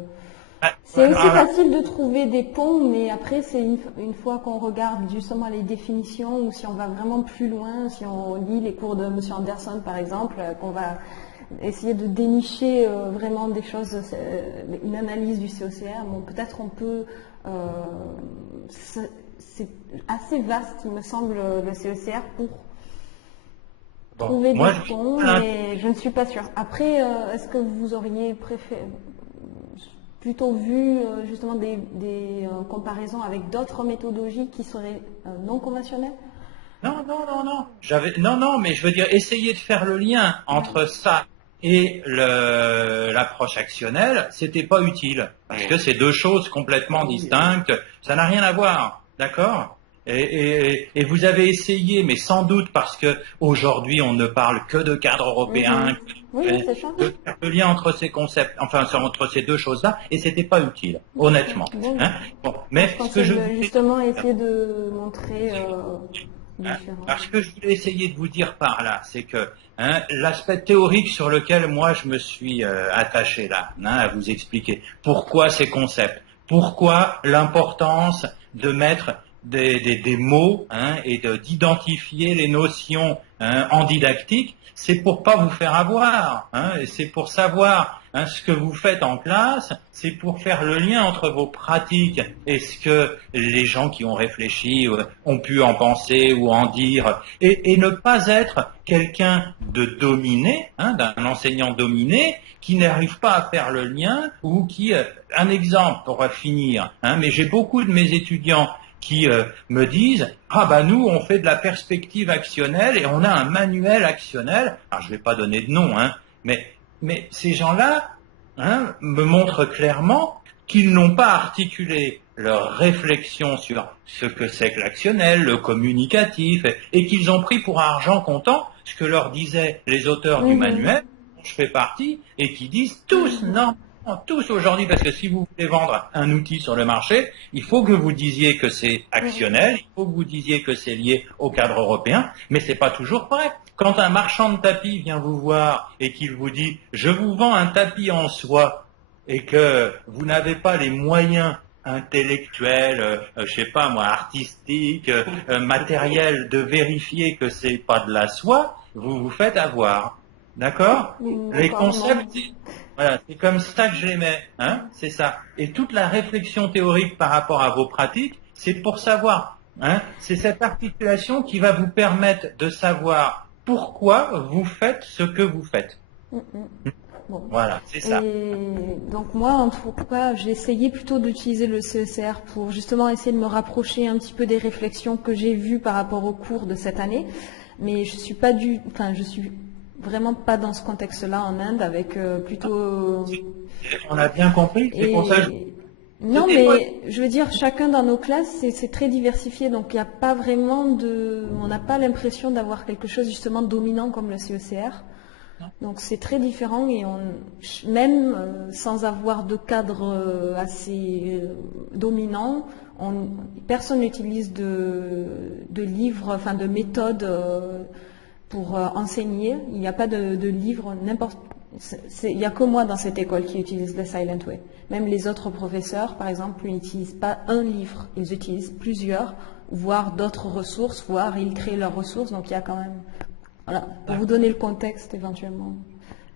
c'est aussi facile de trouver des ponts, mais après, c'est une fois qu'on regarde justement les définitions, ou si on va vraiment plus loin, si on lit les cours de M. Anderson, par exemple, qu'on va essayer de dénicher vraiment des choses, une analyse du CECR, bon, peut-être on peut... c'est assez vaste, il me semble, le CECR pour trouver des ponts, mais je ne suis pas sûre. Après, est-ce que vous auriez plutôt vu justement des comparaisons avec d'autres méthodologies qui seraient non conventionnelles? Non, mais je veux dire, essayer de faire le lien entre ça et l'approche actionnelle, c'était pas utile, parce que c'est deux choses complètement distinctes, ça n'a rien à voir, d'accord ? Et vous avez essayé, mais sans doute parce que aujourd'hui on ne parle que de cadre européen, c'est ça. de faire le lien entre ces concepts, enfin entre ces deux choses-là, et c'était pas utile, honnêtement. Hein. Bon, mais ce que je justement essayer de montrer. Alors, ce que je voulais essayer de vous dire par là, c'est que l'aspect théorique sur lequel moi je me suis attaché là, à vous expliquer pourquoi ces concepts, pourquoi l'importance de mettre des mots et d'identifier les notions en didactique, c'est pour pas vous faire avoir, c'est pour savoir ce que vous faites en classe, c'est pour faire le lien entre vos pratiques et ce que les gens qui ont réfléchi ont pu en penser ou en dire, et ne pas être quelqu'un de dominé, d'un enseignant dominé, qui n'arrive pas à faire le lien, ou qui, un exemple pour finir, mais j'ai beaucoup de mes étudiants qui me disent « Ah bah nous, on fait de la perspective actionnelle et on a un manuel actionnel. » Alors je vais pas donner de nom, mais ces gens-là me montrent clairement qu'ils n'ont pas articulé leur réflexion sur ce que c'est que l'actionnel, le communicatif, et qu'ils ont pris pour argent comptant ce que leur disaient les auteurs du manuel, dont je fais partie, et qui disent tous « Non, tous aujourd'hui, parce que si vous voulez vendre un outil sur le marché, il faut que vous disiez que c'est actionnel, il faut que vous disiez que c'est lié au cadre européen, mais c'est pas toujours vrai. Quand un marchand de tapis vient vous voir et qu'il vous dit « Je vous vends un tapis en soie » et que vous n'avez pas les moyens intellectuels, je sais pas moi, artistiques, matériels de vérifier que c'est pas de la soie, vous vous faites avoir. D'accord ? Les concepts... Voilà, c'est comme ça que je les mets, c'est ça. Et toute la réflexion théorique par rapport à vos pratiques, c'est pour savoir, c'est cette articulation qui va vous permettre de savoir pourquoi vous faites ce que vous faites. Bon. Voilà, c'est ça. Et donc moi, en tout cas, j'ai essayé plutôt d'utiliser le CECR pour justement essayer de me rapprocher un petit peu des réflexions que j'ai vues par rapport au cours de cette année. Mais je suis vraiment pas dans ce contexte-là en Inde, avec plutôt... On a bien compris, c'est pour ça que... Non, mais je veux dire, chacun dans nos classes, c'est très diversifié, donc il n'y a pas vraiment on n'a pas l'impression d'avoir quelque chose justement dominant comme le CECR. Donc c'est très différent, et même sans avoir de cadre assez dominant, personne n'utilise de livres, enfin de méthodes pour enseigner. Il n'y a pas de livre, il n'y a que moi dans cette école qui utilise le Silent Way. Même les autres professeurs, par exemple, n'utilisent pas un livre, ils utilisent plusieurs, voire d'autres ressources, voire ils créent leurs ressources. Donc il y a quand même, voilà, pour vous donner le contexte éventuellement.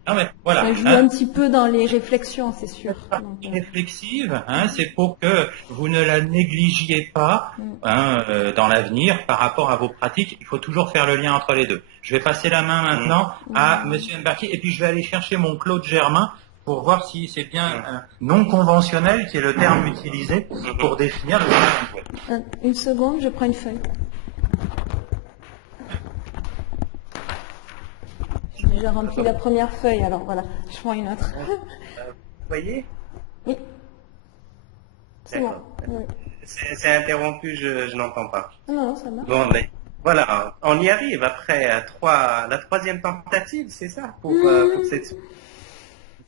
Non mais voilà. Ça joue un petit peu dans les réflexions, c'est sûr. Réflexive, c'est pour que vous ne la négligiez pas dans l'avenir par rapport à vos pratiques. Il faut toujours faire le lien entre les deux. Je vais passer la main maintenant à Monsieur Mbarki, et puis je vais aller chercher mon Claude Germain pour voir si c'est bien non conventionnel, qui est le terme utilisé pour définir le... Une seconde, je prends une feuille. J'ai rempli la première feuille, alors voilà, je prends une autre. Vous voyez ? Oui. C'est bon. Oui. C'est interrompu, je n'entends pas. Non, ça marche. Bon, mais voilà, on y arrive après la troisième tentative, c'est ça, pour cette...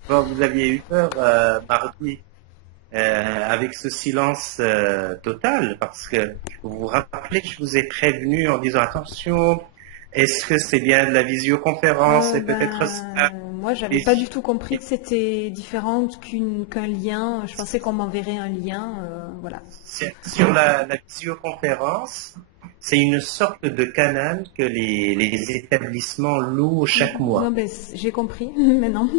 Bon, vous aviez eu peur mardi avec ce silence total, parce que vous vous rappelez que je vous ai prévenu en disant attention, est-ce que c'est bien de la visioconférence, c'est peut-être ça. Moi, j'avais pas du tout compris que c'était différent qu'un lien. Je pensais qu'on m'enverrait un lien, voilà. Sur la visioconférence, c'est une sorte de canal que les établissements louent chaque mois. Non, ben, j'ai compris, mais non.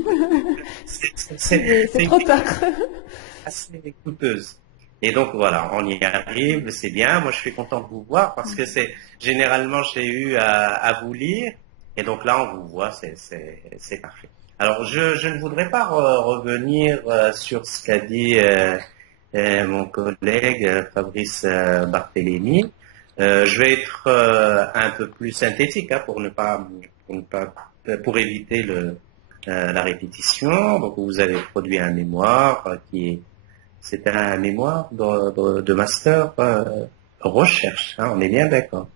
C'est trop tard. Assez coûteuse. Et donc voilà, on y arrive, c'est bien. Moi, je suis content de vous voir parce que généralement j'ai eu à vous lire, et donc là on vous voit, c'est parfait. Alors je ne voudrais pas revenir sur ce qu'a dit mon collègue Fabrice Barthélémy. Je vais être un peu plus synthétique pour éviter la répétition. Donc vous avez produit un mémoire c'est un mémoire de master recherche, hein, on est bien d'accord.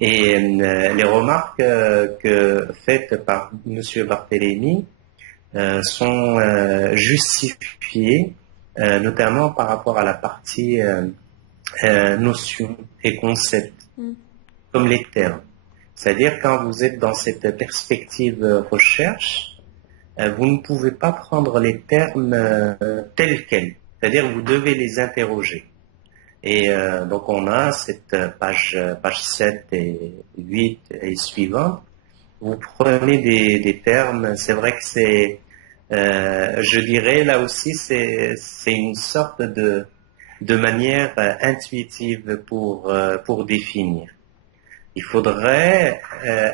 Et les remarques faites par Monsieur Barthélémy sont justifiées, notamment par rapport à la partie notions et concepts, comme les termes. C'est-à-dire quand vous êtes dans cette perspective recherche, vous ne pouvez pas prendre les termes tels quels. C'est-à-dire vous devez les interroger. Et donc on a cette page 7 et 8 et suivante. Vous prenez des termes, c'est vrai que c'est, je dirais là aussi, c'est une sorte de manière intuitive pour définir. Il faudrait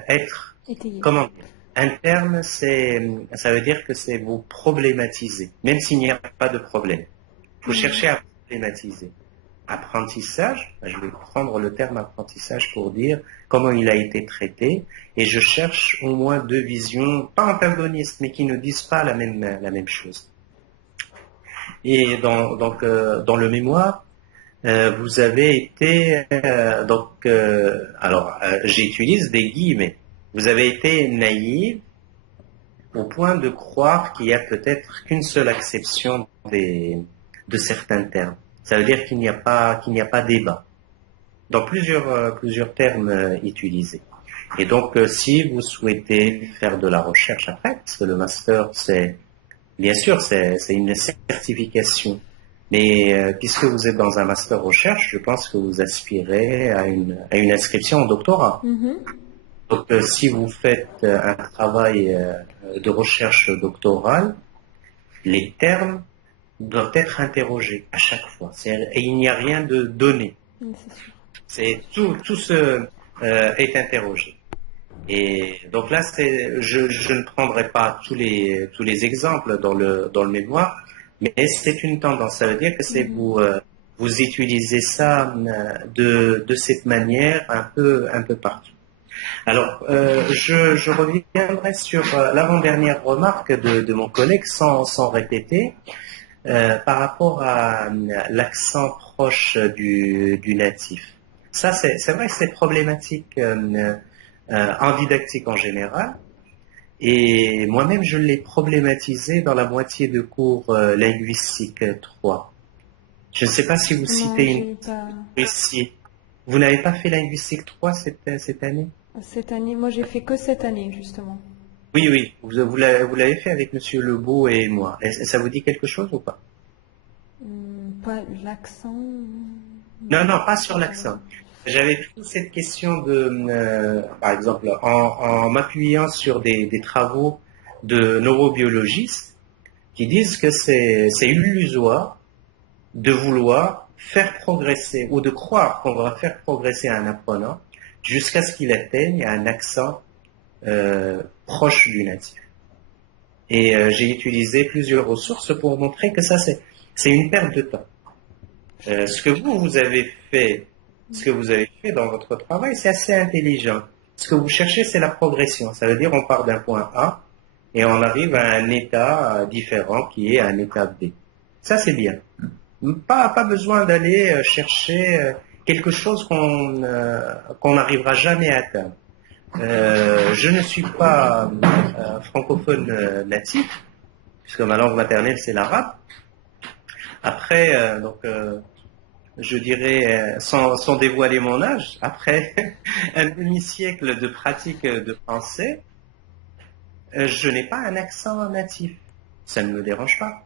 être, comment dire, un terme, ça veut dire que c'est vous problématiser, même s'il n'y a pas de problème. Il faut chercher à problématiser. Apprentissage, je vais prendre le terme apprentissage pour dire comment il a été traité, et je cherche au moins deux visions, pas antagonistes, mais qui ne disent pas la même chose. Et dans le mémoire, vous avez été, j'utilise des guillemets, vous avez été naïf au point de croire qu'il y a peut-être qu'une seule acception de certains termes. Ça veut dire qu'il n'y a pas débat dans plusieurs termes utilisés. Et donc, si vous souhaitez faire de la recherche après, parce que le master, bien sûr, c'est une certification. Mais puisque vous êtes dans un master recherche, je pense que vous aspirez à une inscription en doctorat. Donc, si vous faites un travail de recherche doctorale, les termes doivent être interrogés à chaque fois. Et il n'y a rien de donné. C'est tout est interrogé. Et donc là, je ne prendrai pas tous les exemples dans le mémoire, mais c'est une tendance. Ça veut dire que c'est vous utilisez ça de cette manière un peu partout. Alors, je reviendrai sur l'avant-dernière remarque de mon collègue sans répéter. Par rapport à l'accent proche du natif. Ça, c'est vrai que c'est problématique en didactique en général. Et moi-même, je l'ai problématisé dans la moitié de cours linguistique 3. Je ne sais pas si vous citez une ici. Vous n'avez pas fait linguistique 3 cette année? Cette année, moi j'ai fait que cette année, justement. Oui, vous l'avez fait avec Monsieur Lebeau et moi. Ça vous dit quelque chose ou pas? Pas l'accent. Non, pas sur l'accent. J'avais pris cette question par exemple, en m'appuyant sur des travaux de neurobiologistes qui disent que c'est illusoire de vouloir faire progresser ou de croire qu'on va faire progresser un apprenant jusqu'à ce qu'il atteigne un accent proche du natif. Et j'ai utilisé plusieurs ressources pour montrer que ça, c'est une perte de temps. Ce que vous avez fait dans votre travail, c'est assez intelligent. Ce que vous cherchez, c'est la progression. Ça veut dire on part d'un point A et on arrive à un état différent qui est un état B. Ça, c'est bien. Pas besoin d'aller chercher quelque chose qu'on n'arrivera jamais à atteindre. Je ne suis pas francophone natif, puisque ma langue maternelle c'est l'arabe. Après, je dirais, sans dévoiler mon âge, après un demi-siècle de pratique de français, je n'ai pas un accent natif. Ça ne me dérange pas.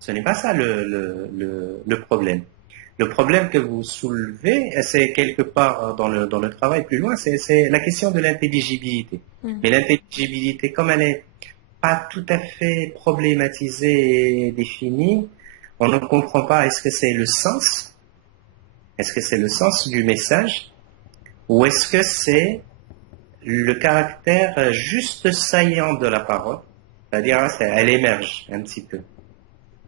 Ce n'est pas ça le problème. Le problème que vous soulevez, c'est quelque part dans le travail plus loin, c'est la question de l'intelligibilité. Mais l'intelligibilité, comme elle n'est pas tout à fait problématisée et définie, on ne comprend pas, est-ce que c'est le sens? Est-ce que c'est le sens du message? Ou est-ce que c'est le caractère juste saillant de la parole? C'est-à-dire, elle émerge un petit peu.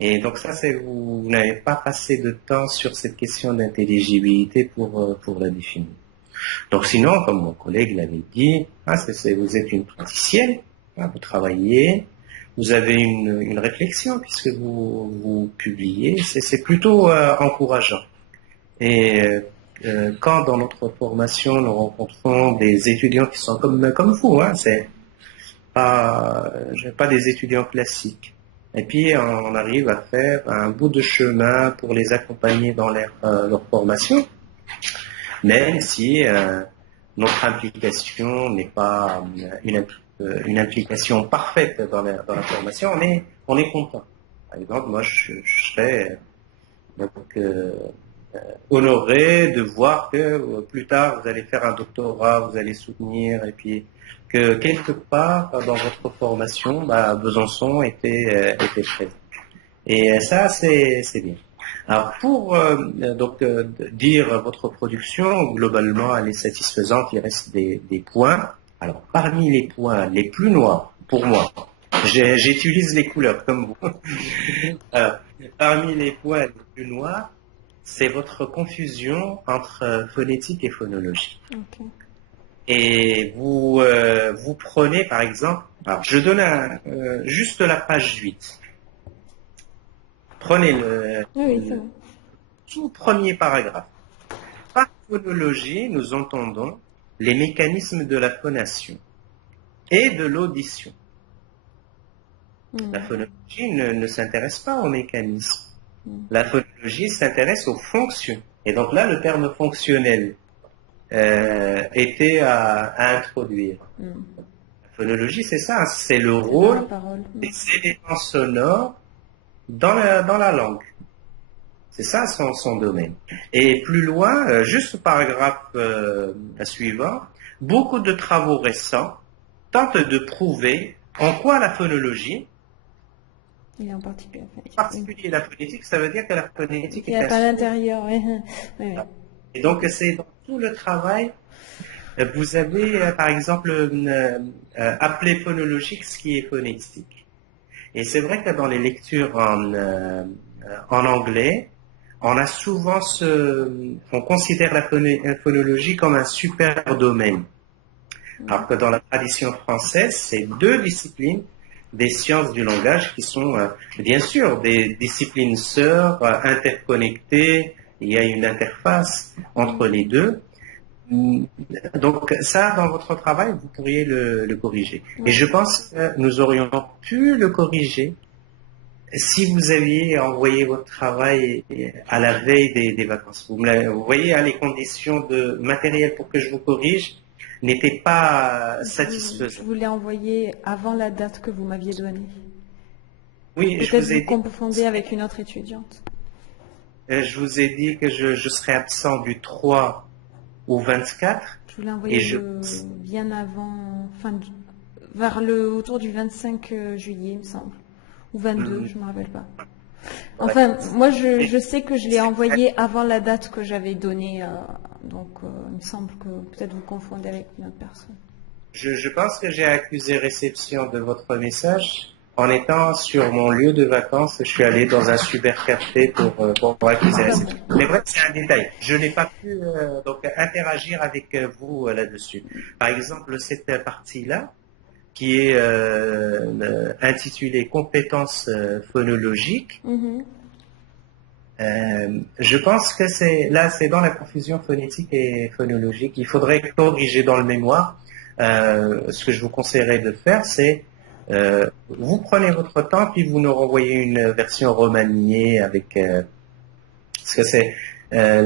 Et donc ça, vous n'avez pas passé de temps sur cette question d'intelligibilité pour la définir. Donc sinon, comme mon collègue l'avait dit, vous êtes une praticienne, vous travaillez, vous avez une réflexion puisque vous publiez, c'est plutôt encourageant. Et quand dans notre formation nous rencontrons des étudiants qui sont comme vous, hein, c'est pas des étudiants classiques. Et puis on arrive à faire un bout de chemin pour les accompagner dans leur formation, même si notre implication n'est pas une implication parfaite dans la formation, on est content. Par exemple, moi je serais honoré de voir que plus tard vous allez faire un doctorat, vous allez soutenir, et puis que quelque part dans votre formation, Besançon était présent. Et ça, c'est bien. Alors pour dire votre production, globalement, elle est satisfaisante, il reste des points. Alors parmi les points les plus noirs, pour moi, j'utilise les couleurs comme vous. Parmi les points les plus noirs, c'est votre confusion entre phonétique et phonologie. Okay. Et vous prenez par exemple, alors je donne juste la page 8. Prenez le tout premier paragraphe. Par phonologie, nous entendons les mécanismes de la phonation et de l'audition. La phonologie ne s'intéresse pas aux mécanismes. La phonologie s'intéresse aux fonctions. Et donc là, le terme fonctionnel était à introduire. La phonologie, c'est ça, c'est le rôle des éléments sonores dans la langue. C'est ça son domaine. Et plus loin, juste au paragraphe suivant, beaucoup de travaux récents tentent de prouver en quoi la phonologie, et en particulier la phonétique, ça veut dire que la phonétique est à l'intérieur. Oui. Et donc c'est dans tout le travail, vous avez par exemple appelé phonologique ce qui est phonétique. Et c'est vrai que dans les lectures en anglais, on a souvent on considère la phonologie comme un super domaine. Alors que dans la tradition française, c'est deux disciplines des sciences du langage qui sont bien sûr des disciplines sœurs, interconnectées. Il y a une interface entre les deux. Donc ça, dans votre travail, vous pourriez le corriger. Et je pense que nous aurions pu le corriger si vous aviez envoyé votre travail à la veille des vacances. Vous voyez, les conditions de matériel pour que je vous corrige n'étaient pas satisfaisantes. Je vous l'ai envoyé avant la date que vous m'aviez donnée. Oui, peut-être je vous ai dit. Vous confondez avec une autre étudiante. Je vous ai dit que je serais absent du 3 au 24. Je vous l'ai envoyé bien avant, autour du 25 juillet, il me semble. Ou 22, je ne me rappelle pas. Enfin, moi, je sais que je l'ai envoyé avant la date que j'avais donnée. Donc, il me semble que peut-être vous confondez avec une autre personne. Je pense que j'ai accusé réception de votre message. En étant sur mon lieu de vacances, je suis allé dans un super café pour accuser réception. C'est vrai que c'est un détail. Je n'ai pas pu donc interagir avec vous là-dessus. Par exemple, cette partie-là, qui est intitulée compétences phonologiques. Je pense que c'est dans la confusion phonétique et phonologique. Il faudrait corriger dans le mémoire. Ce que je vous conseillerais de faire, c'est vous prenez votre temps, puis vous nous renvoyez une version remaniée avec parce que c'est la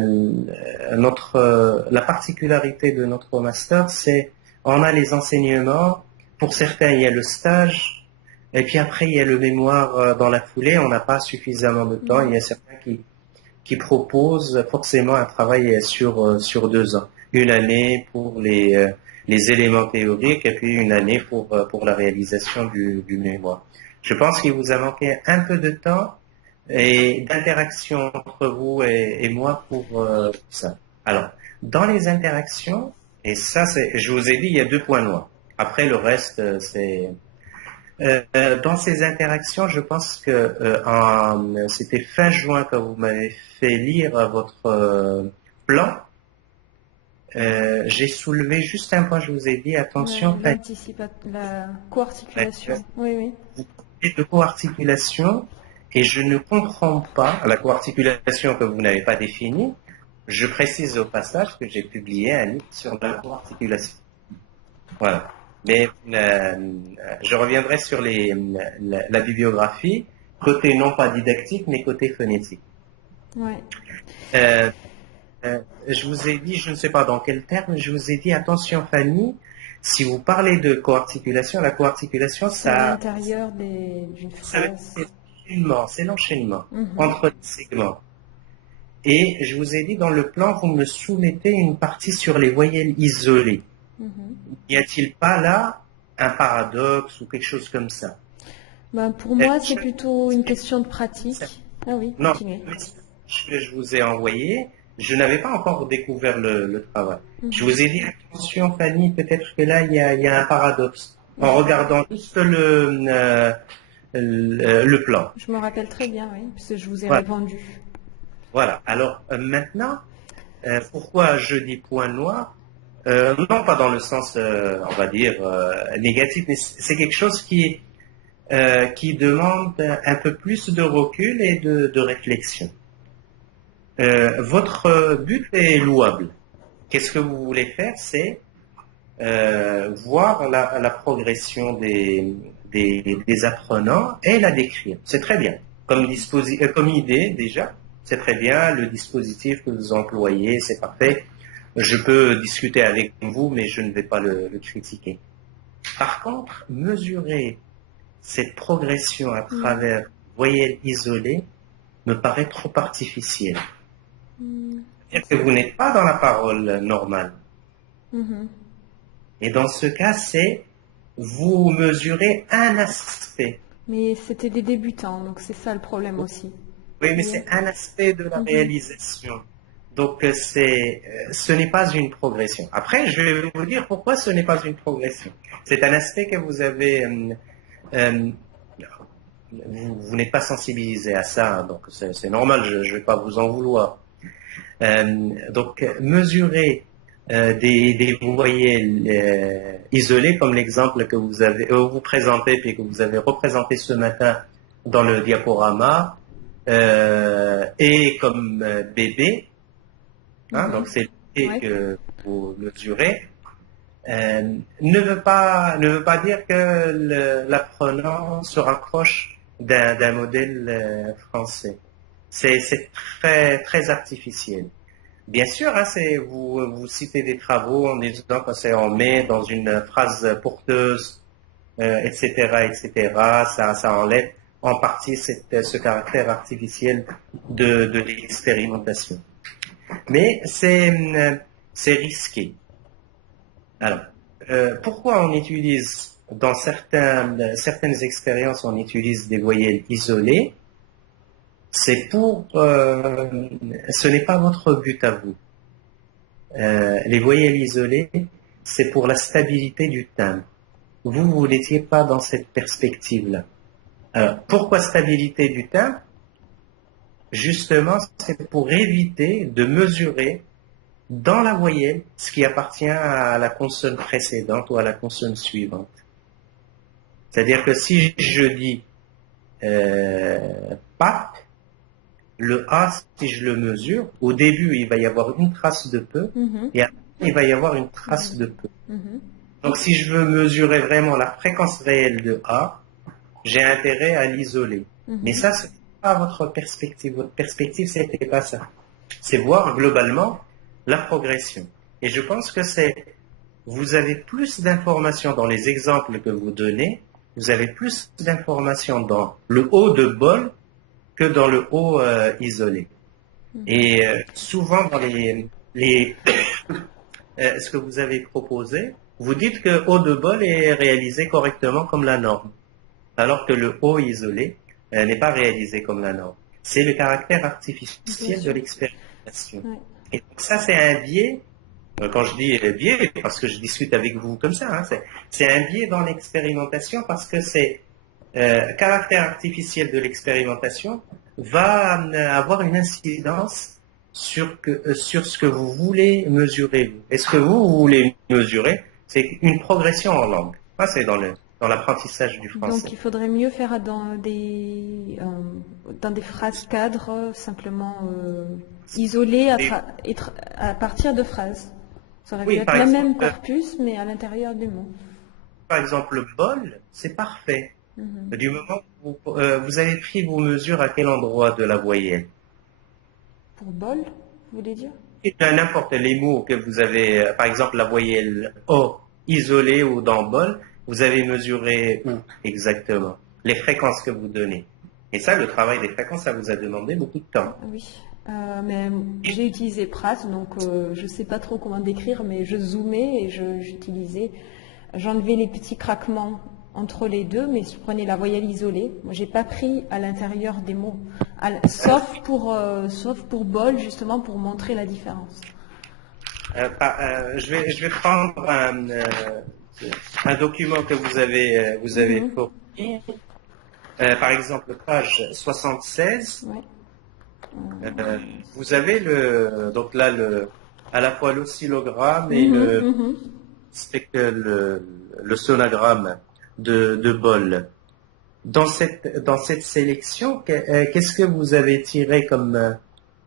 particularité de notre master, c'est on a les enseignements. Pour certains, il y a le stage, et puis après, il y a le mémoire dans la foulée. On n'a pas suffisamment de temps. Il y a certains qui proposent forcément un travail sur 2 ans. Une année pour les éléments théoriques, et puis une année pour la réalisation du mémoire. Je pense qu'il vous a manqué un peu de temps et d'interaction entre vous et moi pour ça. Alors, dans les interactions, et ça, je vous ai dit, il y a 2 points noirs. Après, le reste, c'est... dans ces interactions, je pense que c'était fin juin quand vous m'avez fait lire votre plan. J'ai soulevé juste un point, je vous ai dit, attention... La co-articulation. Oui. Et de co-articulation, et je ne comprends pas, la co-articulation que vous n'avez pas définie, Je précise au passage que j'ai publié un livre sur la co-articulation. Voilà. Mais je reviendrai sur la bibliographie, côté non pas didactique, mais côté phonétique. Ouais. Je vous ai dit, je ne sais pas dans quel terme, je vous ai dit, attention Fanny, si vous parlez de co-articulation, la co-articulation, c'est à l'intérieur d'une phrase. C'est l'enchaînement entre les segments. Et je vous ai dit, dans le plan, vous me soumettez une partie sur les voyelles isolées. N'y a-t-il pas là un paradoxe ou quelque chose comme ça? Ben, pour moi, c'est plutôt une question de pratique. Ah oui, continuez. Non, je vous ai envoyé, je n'avais pas encore découvert le travail. Je vous ai dit, attention Fanny, peut-être que là, il y a un paradoxe. En regardant juste le plan. Je me rappelle très bien, oui, parce que je vous ai répondu. Voilà. Alors maintenant, pourquoi je dis point noir? Non, pas dans le sens, on va dire, négatif, mais c'est quelque chose qui demande un peu plus de recul et de réflexion. Votre but est louable. Qu'est-ce que vous voulez faire? C'est voir la progression des apprenants et la décrire. C'est très bien. Comme idée, déjà, c'est très bien. Le dispositif que vous employez, c'est parfait. Je peux discuter avec vous, mais je ne vais pas le critiquer. Par contre, mesurer cette progression à travers voyelles isolées me paraît trop artificiel. C'est-à-dire que vous n'êtes pas dans la parole normale. Et dans ce cas, vous mesurez un aspect. Mais c'était des débutants, donc c'est ça le problème aussi. Oui, mais c'est un aspect de la réalisation. Donc, ce n'est pas une progression. Après, je vais vous dire pourquoi ce n'est pas une progression. C'est un aspect que vous avez... vous n'êtes pas sensibilisé à ça, donc c'est normal, je ne vais pas vous en vouloir. Donc, mesurer des voyelles isolées, comme l'exemple que vous présentez, puis que vous avez représenté ce matin dans le diaporama, et comme bébé, donc c'est le que vous mesurez, ne veut pas dire que l'apprenant se rapproche d'un modèle français. C'est très, très artificiel. Bien sûr, vous citez des travaux en disant que c'est en met dans une phrase porteuse, etc., etc. Ça enlève en partie ce caractère artificiel de l'expérimentation. Mais c'est risqué. Alors, pourquoi on utilise, dans certaines expériences, on utilise des voyelles isolées? C'est ce n'est pas votre but à vous. Les voyelles isolées, c'est pour la stabilité du timbre. Vous n'étiez pas dans cette perspective-là. Alors, pourquoi stabilité du timbre? Justement, c'est pour éviter de mesurer dans la voyelle ce qui appartient à la consonne précédente ou à la consonne suivante. C'est-à-dire que si je dis pape, le A, si je le mesure, au début, il va y avoir une trace de peu, et après, il va y avoir une trace de peu. Donc, si je veux mesurer vraiment la fréquence réelle de A, j'ai intérêt à l'isoler. Mais ça, ce n'est pas votre perspective. Votre perspective, ce n'était pas ça. C'est voir globalement la progression. Et je pense que vous avez plus d'informations dans les exemples que vous donnez, vous avez plus d'informations dans le haut de bol que dans le haut isolé. Et souvent dans ce que vous avez proposé, vous dites que haut de bol est réalisé correctement comme la norme, alors que le haut isolé n'est pas réalisé comme la norme. C'est le caractère artificiel de l'expérimentation. Et donc ça, c'est un biais. Quand je dis biais, parce que je discute avec vous comme ça, c'est un biais dans l'expérimentation parce que c'est caractère artificiel de l'expérimentation va avoir une incidence sur ce que vous voulez mesurer. Et ce que vous voulez mesurer, c'est une progression en langue. Ça, c'est dans l'apprentissage du français. Donc, il faudrait mieux faire dans des phrases cadres, simplement isolé à partir de phrases. Ça aurait pu être le même corpus, mais à l'intérieur du mot. Par exemple, le bol, c'est parfait. Du moment où vous avez pris vos mesures à quel endroit de la voyelle? Pour bol, vous voulez dire? N'importe les mots que vous avez, par exemple la voyelle O isolée ou dans bol, vous avez mesuré où exactement? Les fréquences que vous donnez. Et ça, le travail des fréquences, ça vous a demandé beaucoup de temps. Oui, mais j'ai utilisé Pratt, donc je ne sais pas trop comment décrire, mais je zoomais et j'enlevais les petits craquements entre les deux, mais je prenais la voyelle isolée. Moi, j'ai pas pris à l'intérieur des mots, sauf pour bol, justement, pour montrer la différence. Je vais prendre un document que vous avez fourni. Par exemple, page 76. Ouais. Vous avez donc là à la fois l'oscillogramme et le sonogramme de bol. Dans cette sélection, qu'est-ce que vous avez tiré comme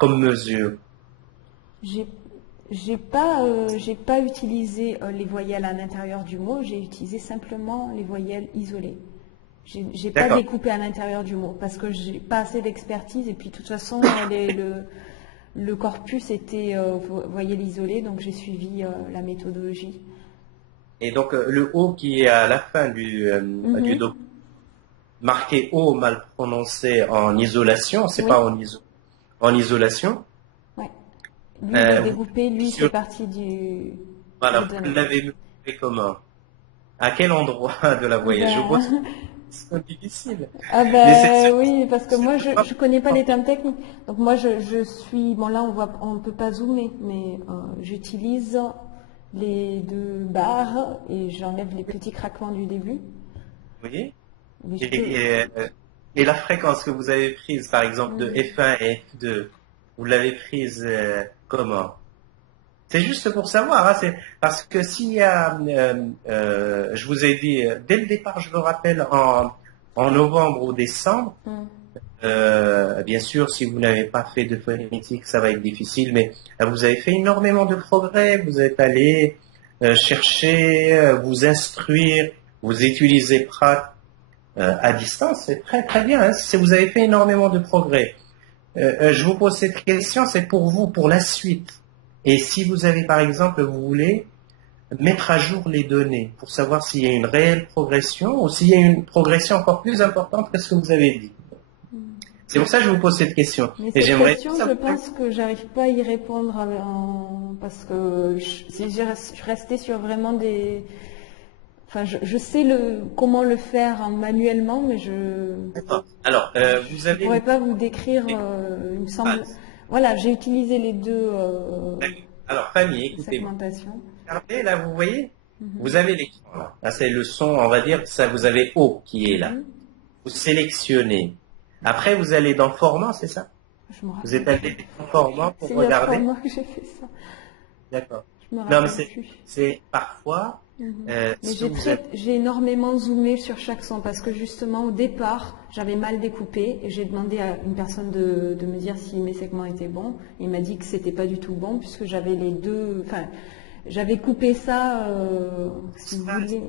mesure? J'ai pas utilisé les voyelles à l'intérieur du mot, j'ai utilisé simplement les voyelles isolées. J'ai pas découpé à l'intérieur du mot parce que j'ai pas assez d'expertise et puis de toute façon le corpus était voyelle isolée, donc j'ai suivi la méthodologie. Et donc le O qui est à la fin du document, marqué O mal prononcé en isolation, c'est pas en isolation. Oui. Lui, il est découpé, lui, c'est parti du... Voilà, vous l'avez mesuré comment? À quel endroit de la voyelle? Je vois c'est difficile. Ah ben oui, parce que moi, je connais pas les termes techniques. Donc moi, je suis... Bon, là, on peut pas zoomer, mais j'utilise les deux barres et j'enlève les petits craquements du début. Oui. Et la fréquence que vous avez prise, par exemple, de F1 et F2, vous l'avez prise comment? C'est juste pour savoir, hein, parce que s'il y a, je vous ai dit, dès le départ, je me rappelle, en novembre ou décembre, bien sûr, si vous n'avez pas fait de phonétique, ça va être difficile, mais vous avez fait énormément de progrès, vous êtes allé chercher, vous instruire, vous utilisez Pratt à distance, c'est très très bien, hein, vous avez fait énormément de progrès. Je vous pose cette question, c'est pour vous, pour la suite. Et si vous avez, par exemple, vous voulez mettre à jour les données pour savoir s'il y a une réelle progression ou s'il y a une progression encore plus importante que ce que vous avez dit. C'est pour ça que je vous pose cette question. Mais cette question, je pense que j'arrive pas à y répondre parce que je restais sur vraiment des... Enfin, je sais comment le faire manuellement, mais D'accord. Alors, vous avez... Je pourrais pas vous décrire, il me semble... Voilà, j'ai utilisé les deux Alors, Fanny, écoutez, regardez, là, vous voyez, vous avez l'écran, là. Là, c'est le son, on va dire, ça, vous avez O qui est là. Vous sélectionnez. Après, vous allez dans Format, c'est ça? Vous êtes allé dans Format pour regarder. C'est moi que j'ai fait ça. D'accord. Non, mais c'est parfois... Mais j'ai énormément zoomé sur chaque son parce que justement au départ j'avais mal découpé et j'ai demandé à une personne de me dire si mes segments étaient bons. Il m'a dit que c'était pas du tout bon puisque j'avais les deux, enfin j'avais coupé ça si vous voulez.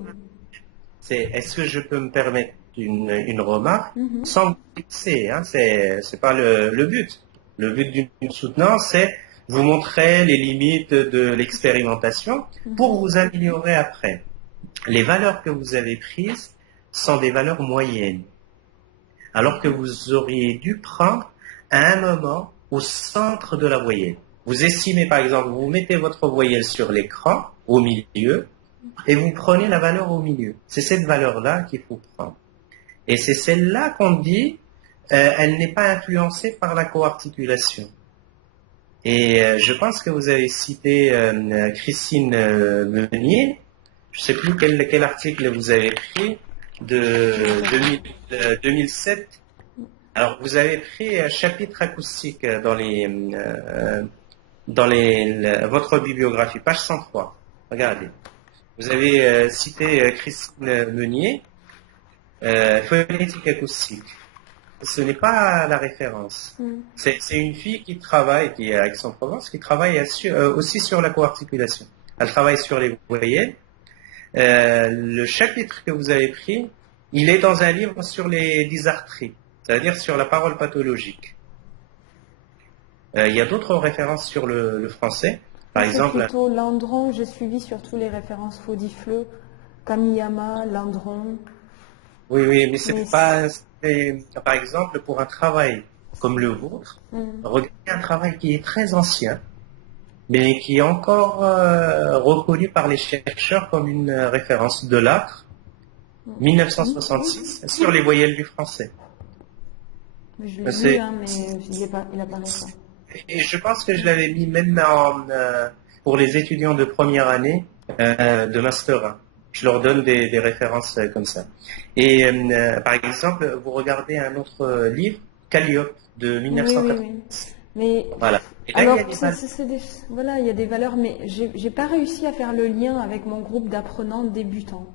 Est-ce que je peux me permettre une remarque sans me fixer, hein, c'est pas le but. Le but d'une soutenance, c'est vous montrer les limites de l'expérimentation pour vous améliorer après. Les valeurs que vous avez prises sont des valeurs moyennes, alors que vous auriez dû prendre à un moment au centre de la voyelle. Vous estimez par exemple, vous mettez votre voyelle sur l'écran, au milieu, et vous prenez la valeur au milieu. C'est cette valeur-là qu'il faut prendre. Et c'est celle-là qu'on dit, elle n'est pas influencée par la coarticulation. Et je pense que vous avez cité Christine Meunier, je ne sais plus quel article vous avez pris, de 2007. Alors vous avez pris un chapitre acoustique dans votre bibliographie, page 103. Regardez. Vous avez cité Christine Meunier, phonétique acoustique. ce n'est pas la référence. C'est une fille qui travaille, qui est à Aix-en-Provence, qui travaille aussi sur la coarticulation. Elle travaille sur les voyelles. Le chapitre que vous avez pris, il est dans un livre sur les dysarthries, c'est-à-dire sur la parole pathologique. Il y a d'autres références sur le français. Par exemple, plutôt Landron, j'ai suivi surtout les références Faudifleu, Kamiyama, Landron. Oui, mais c'est pas... Par exemple, pour un travail comme le vôtre, regardez un travail qui est très ancien, mais qui est encore reconnu par les chercheurs comme une référence de Lattre, 1966, sur les voyelles du français. Je l'ai vu, mais il apparaît pas. Et je pense que je l'avais mis même pour les étudiants de première année de Master 1. Je leur donne des références comme ça. Et par exemple, vous regardez un autre livre, Calliope, de 1980. Oui. Mais voilà. Et là, alors, il y a des valeurs, mais j'ai pas réussi à faire le lien avec mon groupe d'apprenants débutants.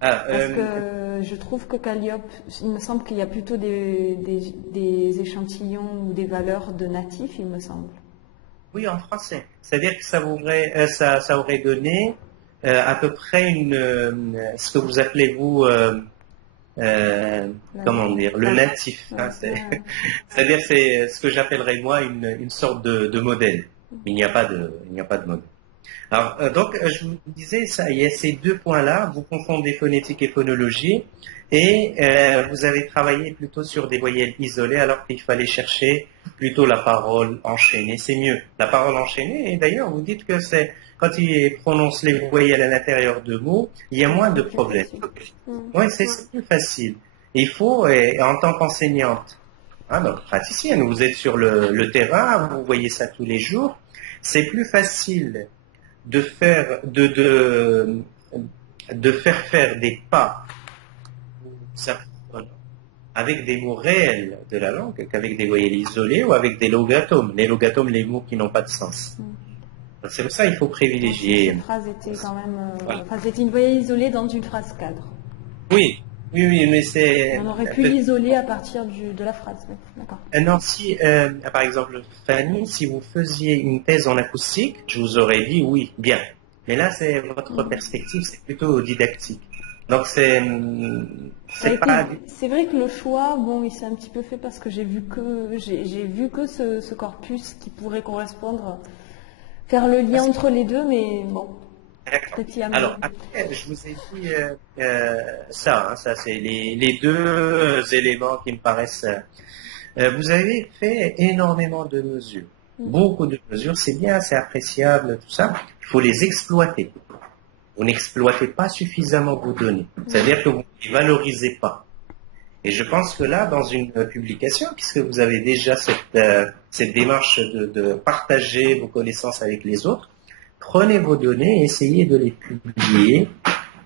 Parce que je trouve que Calliope, il me semble qu'il y a plutôt des échantillons ou des valeurs de natifs, il me semble. Oui, en français. C'est-à-dire que ça aurait donné à peu près ce que vous appelez vous, comment dire, le natif. Hein, c'est-à-dire c'est ce que j'appellerais moi une sorte de modèle. Il n'y a pas de modèle. Alors, donc, je vous disais, il y a ces deux points-là, vous confondez phonétique et phonologie, et vous avez travaillé plutôt sur des voyelles isolées, alors qu'il fallait chercher plutôt la parole enchaînée. C'est mieux, la parole enchaînée, et d'ailleurs, vous dites que quand il prononce les voyelles à l'intérieur de mots, il y a moins de problèmes. Oui, c'est plus facile. Il faut, en tant qu'enseignante, donc praticienne, vous êtes sur le terrain, vous voyez ça tous les jours, c'est plus facile de faire des pas avec des mots réels de la langue qu'avec des voyelles isolées ou avec des logatomes. Les logatomes, les mots qui n'ont pas de sens. C'est pour ça qu'il faut privilégier. Cette phrase était quand même... c'était une voyelle isolée dans une phrase cadre. Oui, mais c'est... On aurait pu l'isoler à partir de la phrase. Oui. D'accord. Non, si, par exemple, Fanny, si vous faisiez une thèse en acoustique, je vous aurais dit oui, bien. Mais là, c'est votre perspective, c'est plutôt didactique. Donc, c'est pas... C'est vrai que le choix, il s'est un petit peu fait parce que j'ai vu que ce corpus qui pourrait correspondre, faire le lien entre les deux, mais bon... Alors, après, je vous ai dit ça c'est les deux éléments qui me paraissent... vous avez fait énormément de mesures, beaucoup de mesures, c'est bien, c'est appréciable, tout ça, il faut les exploiter. Vous n'exploitez pas suffisamment vos données, c'est-à-dire que vous ne les valorisez pas. Et je pense que là, dans une publication, puisque vous avez déjà cette démarche de partager vos connaissances avec les autres, prenez vos données et essayez de les publier,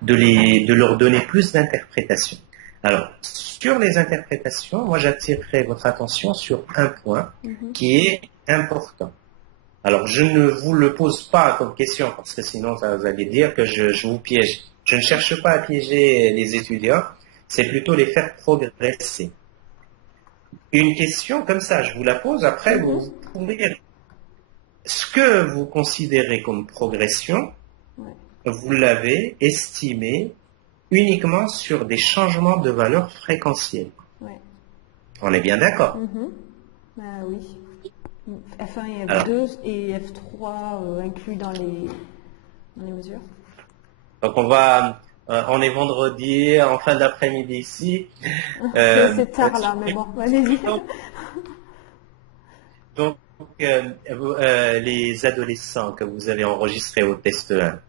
de leur donner plus d'interprétation. Alors, sur les interprétations, moi j'attirerai votre attention sur un point qui est important. Alors, je ne vous le pose pas comme question, parce que sinon vous allez dire que je vous piège. Je ne cherche pas à piéger les étudiants, c'est plutôt les faire progresser. Une question comme ça, je vous la pose, après vous pouvez... Ce que vous considérez comme progression, vous l'avez estimé uniquement sur des changements de valeur fréquentielle. On est bien d'accord? Oui. F1 et F2 et F3 inclus dans les mesures. Donc on est vendredi, en fin d'après-midi ici. C'est tard là, mais bon, allez-y. Donc, les adolescents que vous avez enregistrés au test 1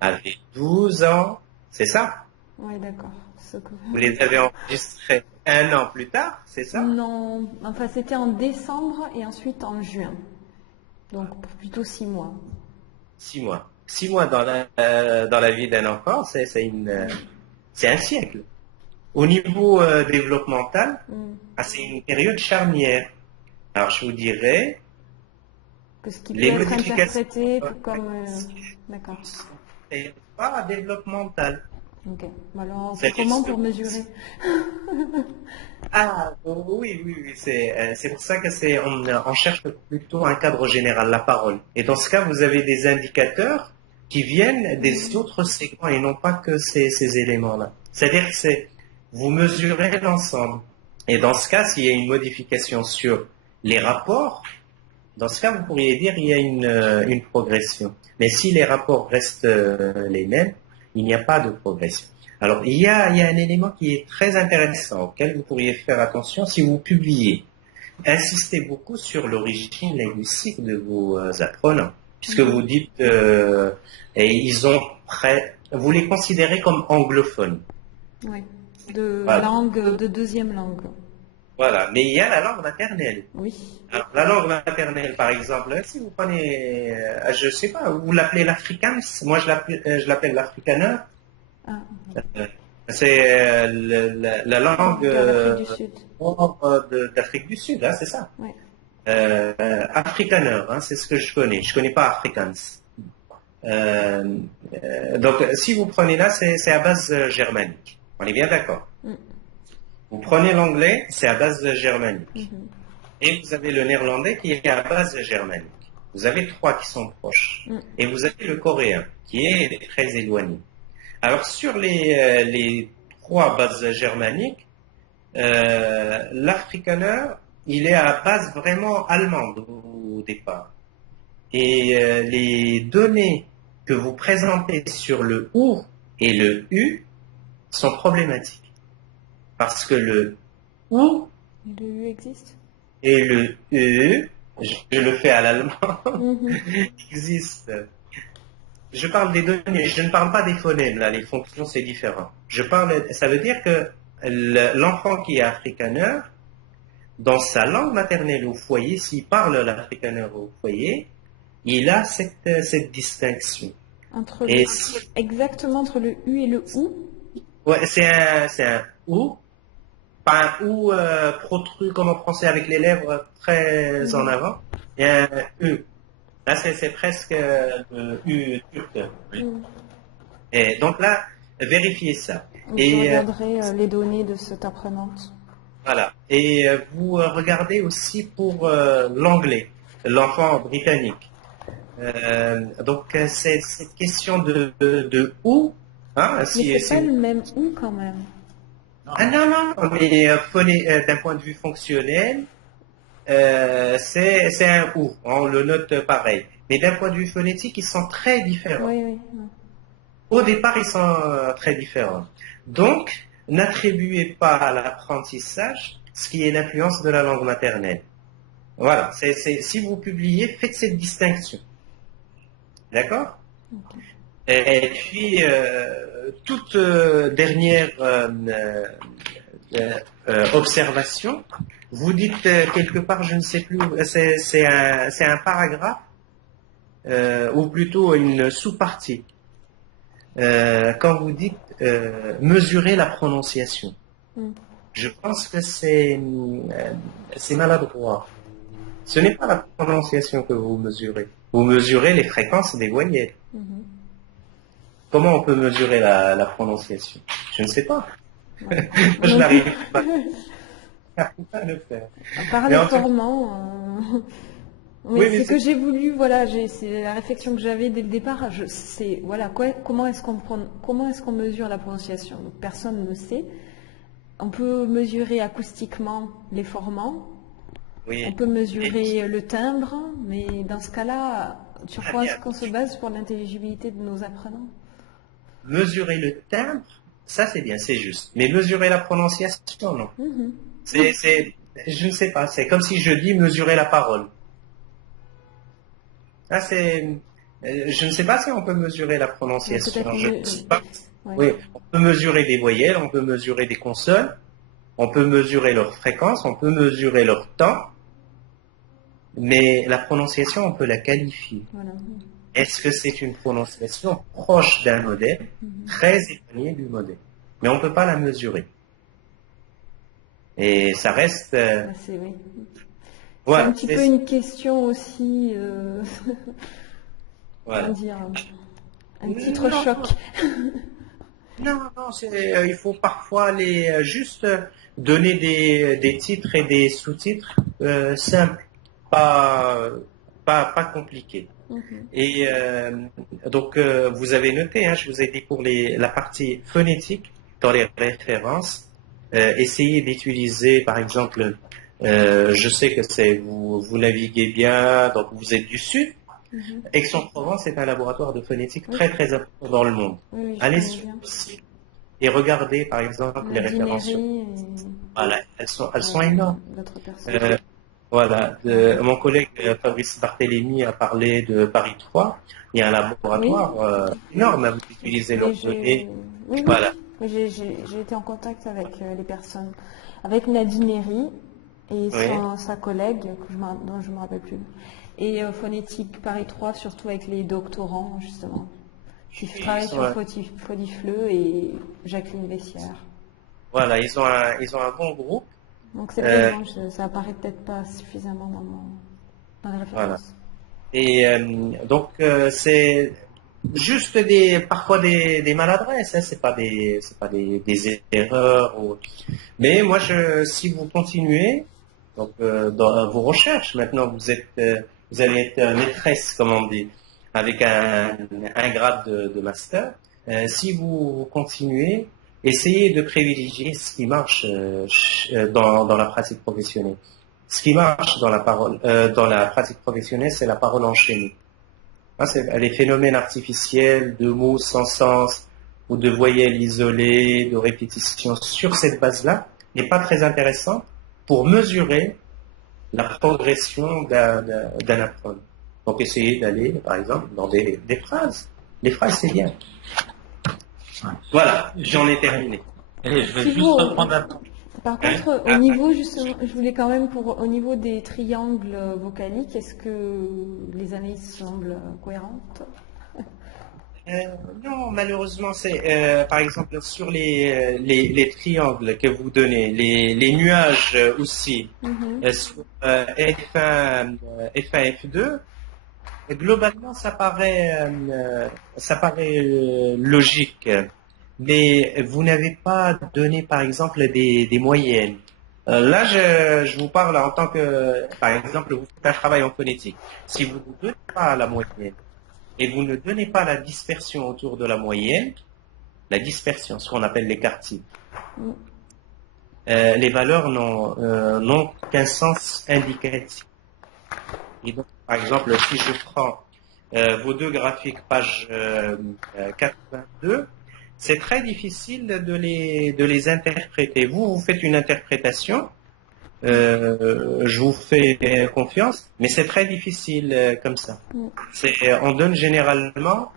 avaient 12 ans, c'est ça? Oui, d'accord. Vous les avez enregistrés un an plus tard, c'est ça? Non, enfin c'était en décembre et ensuite en juin. Donc plutôt 6 mois. 6 mois. 6 mois dans la vie d'un enfant, c'est un siècle. Au niveau développemental, c'est une période charnière. Alors, je vous dirais que ce qui peut être interprété comme... D'accord. C'est pas développemental. Ok. Alors, c'est comment pour mesurer? Ah, oui. C'est pour ça que on cherche plutôt un cadre général, la parole. Et dans ce cas, vous avez des indicateurs qui viennent des autres segments et non pas que ces éléments-là. C'est-à-dire que vous mesurez l'ensemble. Et dans ce cas, s'il y a une modification sur les rapports, dans ce cas, vous pourriez dire qu'il y a une progression. Mais si les rapports restent les mêmes, il n'y a pas de progression. Alors, il y a un élément qui est très intéressant auquel vous pourriez faire attention si vous publiez. Insistez beaucoup sur l'origine linguistique de vos apprenants, puisque vous dites, et vous les considérez comme anglophones. Oui, de deuxième langue. Voilà, mais il y a la langue maternelle. Oui. Alors, la langue maternelle, par exemple, si vous prenez, je sais pas, vous l'appelez l'afrikaans, moi je l'appelle l'afrikaner. Ah. C'est la langue d'Afrique du Sud, hein, c'est ça. Oui. Afrikaner, hein, c'est ce que je connais. Je connais pas afrikaans. Donc, si vous prenez là, c'est à base germanique. On est bien d'accord. Vous prenez l'anglais, c'est à base germanique. Et vous avez le néerlandais qui est à base germanique. Vous avez trois qui sont proches. Et vous avez le coréen qui est très éloigné. Alors, sur les trois bases germaniques, l'afrikaner, il est à base vraiment allemande au départ. Et les données que vous présentez sur le OU et le U sont problématiques. Parce que le OU le U existe et le U, je le fais à l'allemand, existe. Je parle des données, je ne parle pas des phonèmes, là, les fonctions c'est différent. Ça veut dire que l'enfant qui est afrikaner, dans sa langue maternelle au foyer, s'il parle l'afrikaner au foyer, il a cette distinction. Exactement entre le U et le OU? Ouais, c'est un OU, pas un OU protru comme en français avec les lèvres très en avant, et un U. Là, c'est presque le U turc. Oui. Et donc là, vérifiez ça. Je regarderai les données de cette apprenante. Voilà. Et vous regardez aussi pour l'anglais, l'enfant britannique. Donc, c'est cette question de où. Hein, mais c'est pas le même où quand même. Ah non, mais d'un point de vue fonctionnel, c'est un ou. On le note pareil. Mais d'un point de vue phonétique, ils sont très différents. Oui. Au départ, ils sont très différents. Donc, n'attribuez pas à l'apprentissage ce qui est l'influence de la langue maternelle. Voilà. Si vous publiez, faites cette distinction. D'accord? Okay. Et puis, toute dernière observation, vous dites quelque part, je ne sais plus, c'est un paragraphe, ou plutôt une sous-partie. Quand vous dites mesurer la prononciation, je pense que c'est maladroit. Ce n'est pas la prononciation que vous mesurez. Vous mesurez les fréquences des voyelles. Comment on peut mesurer la prononciation? Je ne sais pas. Je n'arrive pas à le faire. À part les formants. Oui, c'est que j'ai voulu, voilà, c'est la réflexion que j'avais dès le départ. Comment est-ce qu'on mesure la prononciation? Donc, personne ne sait. On peut mesurer acoustiquement les formants. Oui. On peut mesurer le timbre, mais dans ce cas-là, sur quoi est-ce qu'on se base pour l'intelligibilité de nos apprenants? Mesurer le timbre, ça c'est bien, c'est juste. Mais mesurer la prononciation, non. Je ne sais pas, c'est comme si je dis mesurer la parole. Là, je ne sais pas si on peut mesurer la prononciation. Oui, on peut mesurer des voyelles, on peut mesurer des consonnes, on peut mesurer leur fréquence, on peut mesurer leur temps, mais la prononciation, on peut la qualifier. Voilà. Est-ce que c'est une prononciation proche d'un modèle, très éloignée du modèle? Mais on ne peut pas la mesurer. Et ça reste... oui. Voilà, c'est un petit peu une question aussi, voilà. comment dire, un titre choc. Non, non, il faut parfois juste donner des titres et des sous-titres simples, pas, pas compliqués. Et donc, vous avez noté, hein, je vous ai dit pour la partie phonétique, dans les références, essayez d'utiliser, par exemple, je sais que vous naviguez bien, donc vous êtes du Sud. Aix-en-Provence est un laboratoire de phonétique très très important dans le monde. Oui, Allez sur le site et regardez, par exemple, les références. Voilà, elles sont énormes. Voilà, mon collègue Fabrice Barthélémy a parlé de Paris 3. Il y a un laboratoire énorme, vous utilisez leurs données. Oui, voilà. J'ai été en contact avec les personnes, avec Nadine Herry et sa collègue, dont je ne me rappelle plus. Et phonétique Paris 3, surtout avec les doctorants, justement. Je travaille sur Faudifleu et Jacqueline Vessière. Voilà, ils ont un bon groupe. Donc c'est présent, ça apparaît peut-être pas suffisamment dans les références. Voilà. Et donc c'est juste parfois des maladresses, hein, c'est pas des erreurs. Mais moi, si vous continuez donc dans vos recherches, maintenant vous allez être maîtresse, comme on dit, avec un grade de master. Si vous continuez, essayez de privilégier ce qui marche dans la pratique professionnelle. Ce qui marche dans la pratique professionnelle, c'est la parole enchaînée. Hein, les phénomènes artificiels de mots sans sens ou de voyelles isolées, de répétitions sur cette base-là n'est pas très intéressant pour mesurer la progression d'un apprenant. Donc essayez d'aller, par exemple, dans des phrases. Les phrases, c'est bien. Voilà, j'en ai terminé. Et je vais juste reprendre Par contre, au niveau, justement, je voulais quand même, au niveau des triangles vocaliques, est-ce que les analyses semblent cohérentes? Non, malheureusement, c'est par exemple sur les triangles que vous donnez, les nuages aussi, sur F1, F2, globalement, ça paraît logique. Mais vous n'avez pas donné, par exemple, des moyennes. Là, je vous parle en tant que, par exemple, vous faites un travail en phonétique. Si vous ne donnez pas la moyenne et vous ne donnez pas la dispersion autour de la moyenne, la dispersion, ce qu'on appelle l'écart-type, les valeurs n'ont qu'un sens indicatif. Et donc, par exemple, si je prends vos deux graphiques, page 82, c'est très difficile de les interpréter. Vous faites une interprétation, je vous fais confiance, mais c'est très difficile comme ça. On donne généralement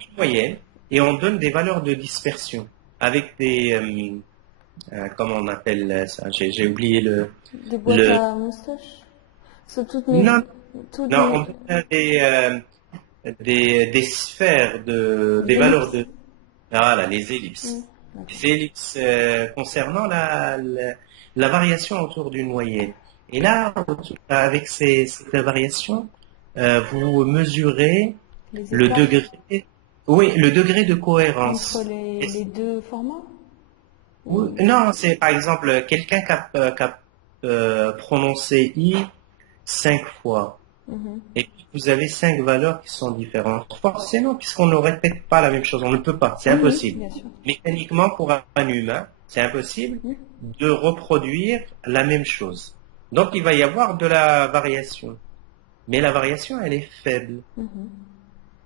une moyenne et on donne des valeurs de dispersion avec des... comment on appelle ça? J'ai oublié le... Des boîtes à moustache? Non, on donne des sphères, des valeurs de... Voilà, les ellipses. Les ellipses concernant la variation autour d'une moyenne. Et là, avec cette variation, vous mesurez le degré de cohérence. Entre les deux formats? Non, c'est par exemple quelqu'un qui a prononcé I 5 fois. Et vous avez 5 valeurs qui sont différentes. Forcément, puisqu'on ne répète pas la même chose, on ne peut pas, c'est impossible. Mécaniquement, pour un humain, c'est impossible de reproduire la même chose. Donc, il va y avoir de la variation. Mais la variation, elle est faible,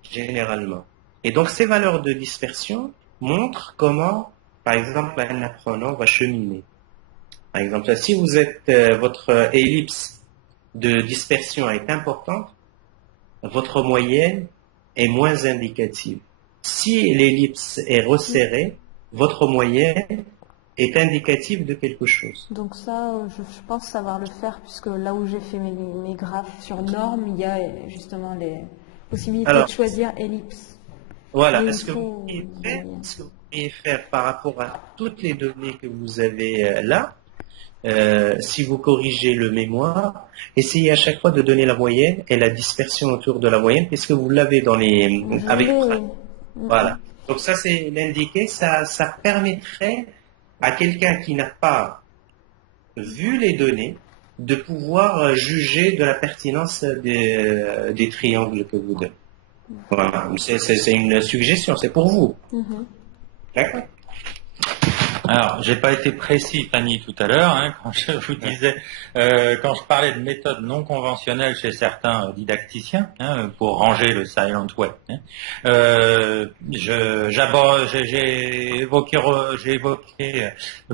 généralement. Et donc, ces valeurs de dispersion montrent comment, par exemple, un apprenant va cheminer. Par exemple, si vous êtes, votre ellipse de dispersion est importante, votre moyenne est moins indicative. Si l'ellipse est resserrée, votre moyenne est indicative de quelque chose. Donc ça, je pense savoir le faire, puisque là où j'ai fait mes graphes sur normes, il y a justement les possibilités de choisir ellipse. Voilà, ce que vous pourriez faire par rapport à toutes les données que vous avez là, si vous corrigez le mémoire, essayez à chaque fois de donner la moyenne et la dispersion autour de la moyenne, puisque vous l'avez dans les... Voilà. Donc ça, c'est l'indiqué. Ça permettrait à quelqu'un qui n'a pas vu les données de pouvoir juger de la pertinence des triangles que vous donnez. Voilà. C'est une suggestion, c'est pour vous. D'accord. Alors, j'ai pas été précis, Fanny, tout à l'heure, quand je vous disais, quand je parlais de méthodes non conventionnelles chez certains didacticiens, pour ranger le Silent Web. J'ai évoqué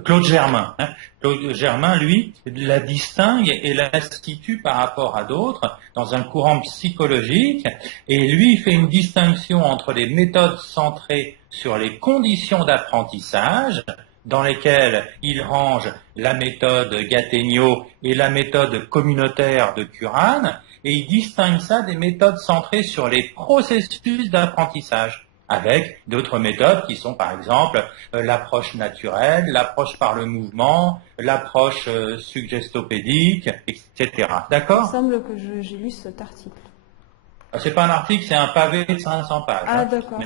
Claude Germain. Claude Germain, lui, la distingue et la situe par rapport à d'autres dans un courant psychologique, et lui fait une distinction entre les méthodes centrées sur les conditions d'apprentissage, dans lesquelles il range la méthode Gattegno et la méthode communautaire de Curran, et il distingue ça des méthodes centrées sur les processus d'apprentissage, avec d'autres méthodes qui sont par exemple l'approche naturelle, l'approche par le mouvement, l'approche suggestopédique, etc. D'accord ? Il semble que j'ai lu cet article. C'est pas un article, c'est un pavé de 500 pages. Ah d'accord.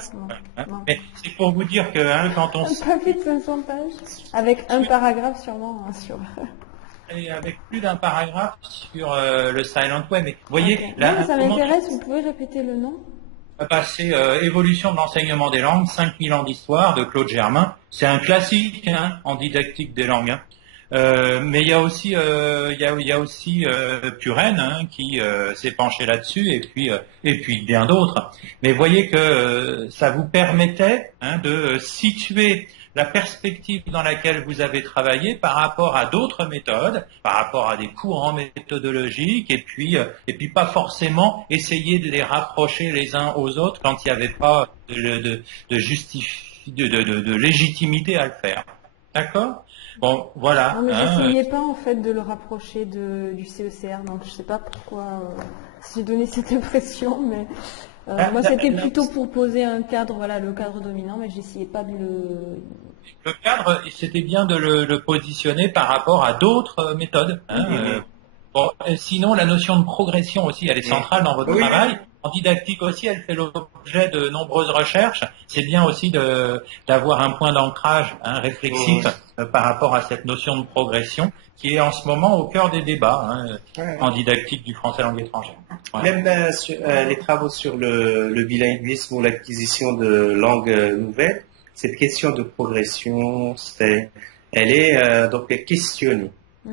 Mais c'est pour vous dire que quand on... Un pavé de 500 pages avec un paragraphe sûrement sur... Et avec plus d'un paragraphe sur le Silent Web. Mais vous voyez, okay. là, ça m'intéresse, vous pouvez répéter le nom ? C'est Évolution de l'enseignement des langues, 5000 ans d'histoire de Claude Germain. C'est un classique en didactique des langues. Mais il y a aussi Puren qui s'est penché là-dessus, et puis bien d'autres. Mais voyez que ça vous permettait de situer la perspective dans laquelle vous avez travaillé par rapport à d'autres méthodes, par rapport à des courants méthodologiques, et puis pas forcément essayer de les rapprocher les uns aux autres quand il n'y avait pas de légitimité à le faire. D'accord ? Bon, voilà. Non, mais j'essayais pas en fait de le rapprocher du CECR, donc je sais pas pourquoi j'ai donné cette impression, mais moi c'était plutôt pour poser un cadre, voilà, le cadre dominant, mais j'essayais pas de le... Le cadre, c'était bien de le positionner par rapport à d'autres méthodes. Bon, sinon, la notion de progression aussi, elle est centrale dans votre travail. En didactique aussi, elle fait l'objet de nombreuses recherches. C'est bien aussi d'avoir un point d'ancrage réflexif par rapport à cette notion de progression qui est en ce moment au cœur des débats en didactique du français langue étrangère. Ouais. Même sur, les travaux sur le bilinguisme ou l'acquisition de langues nouvelles, cette question de progression, elle est donc questionnée.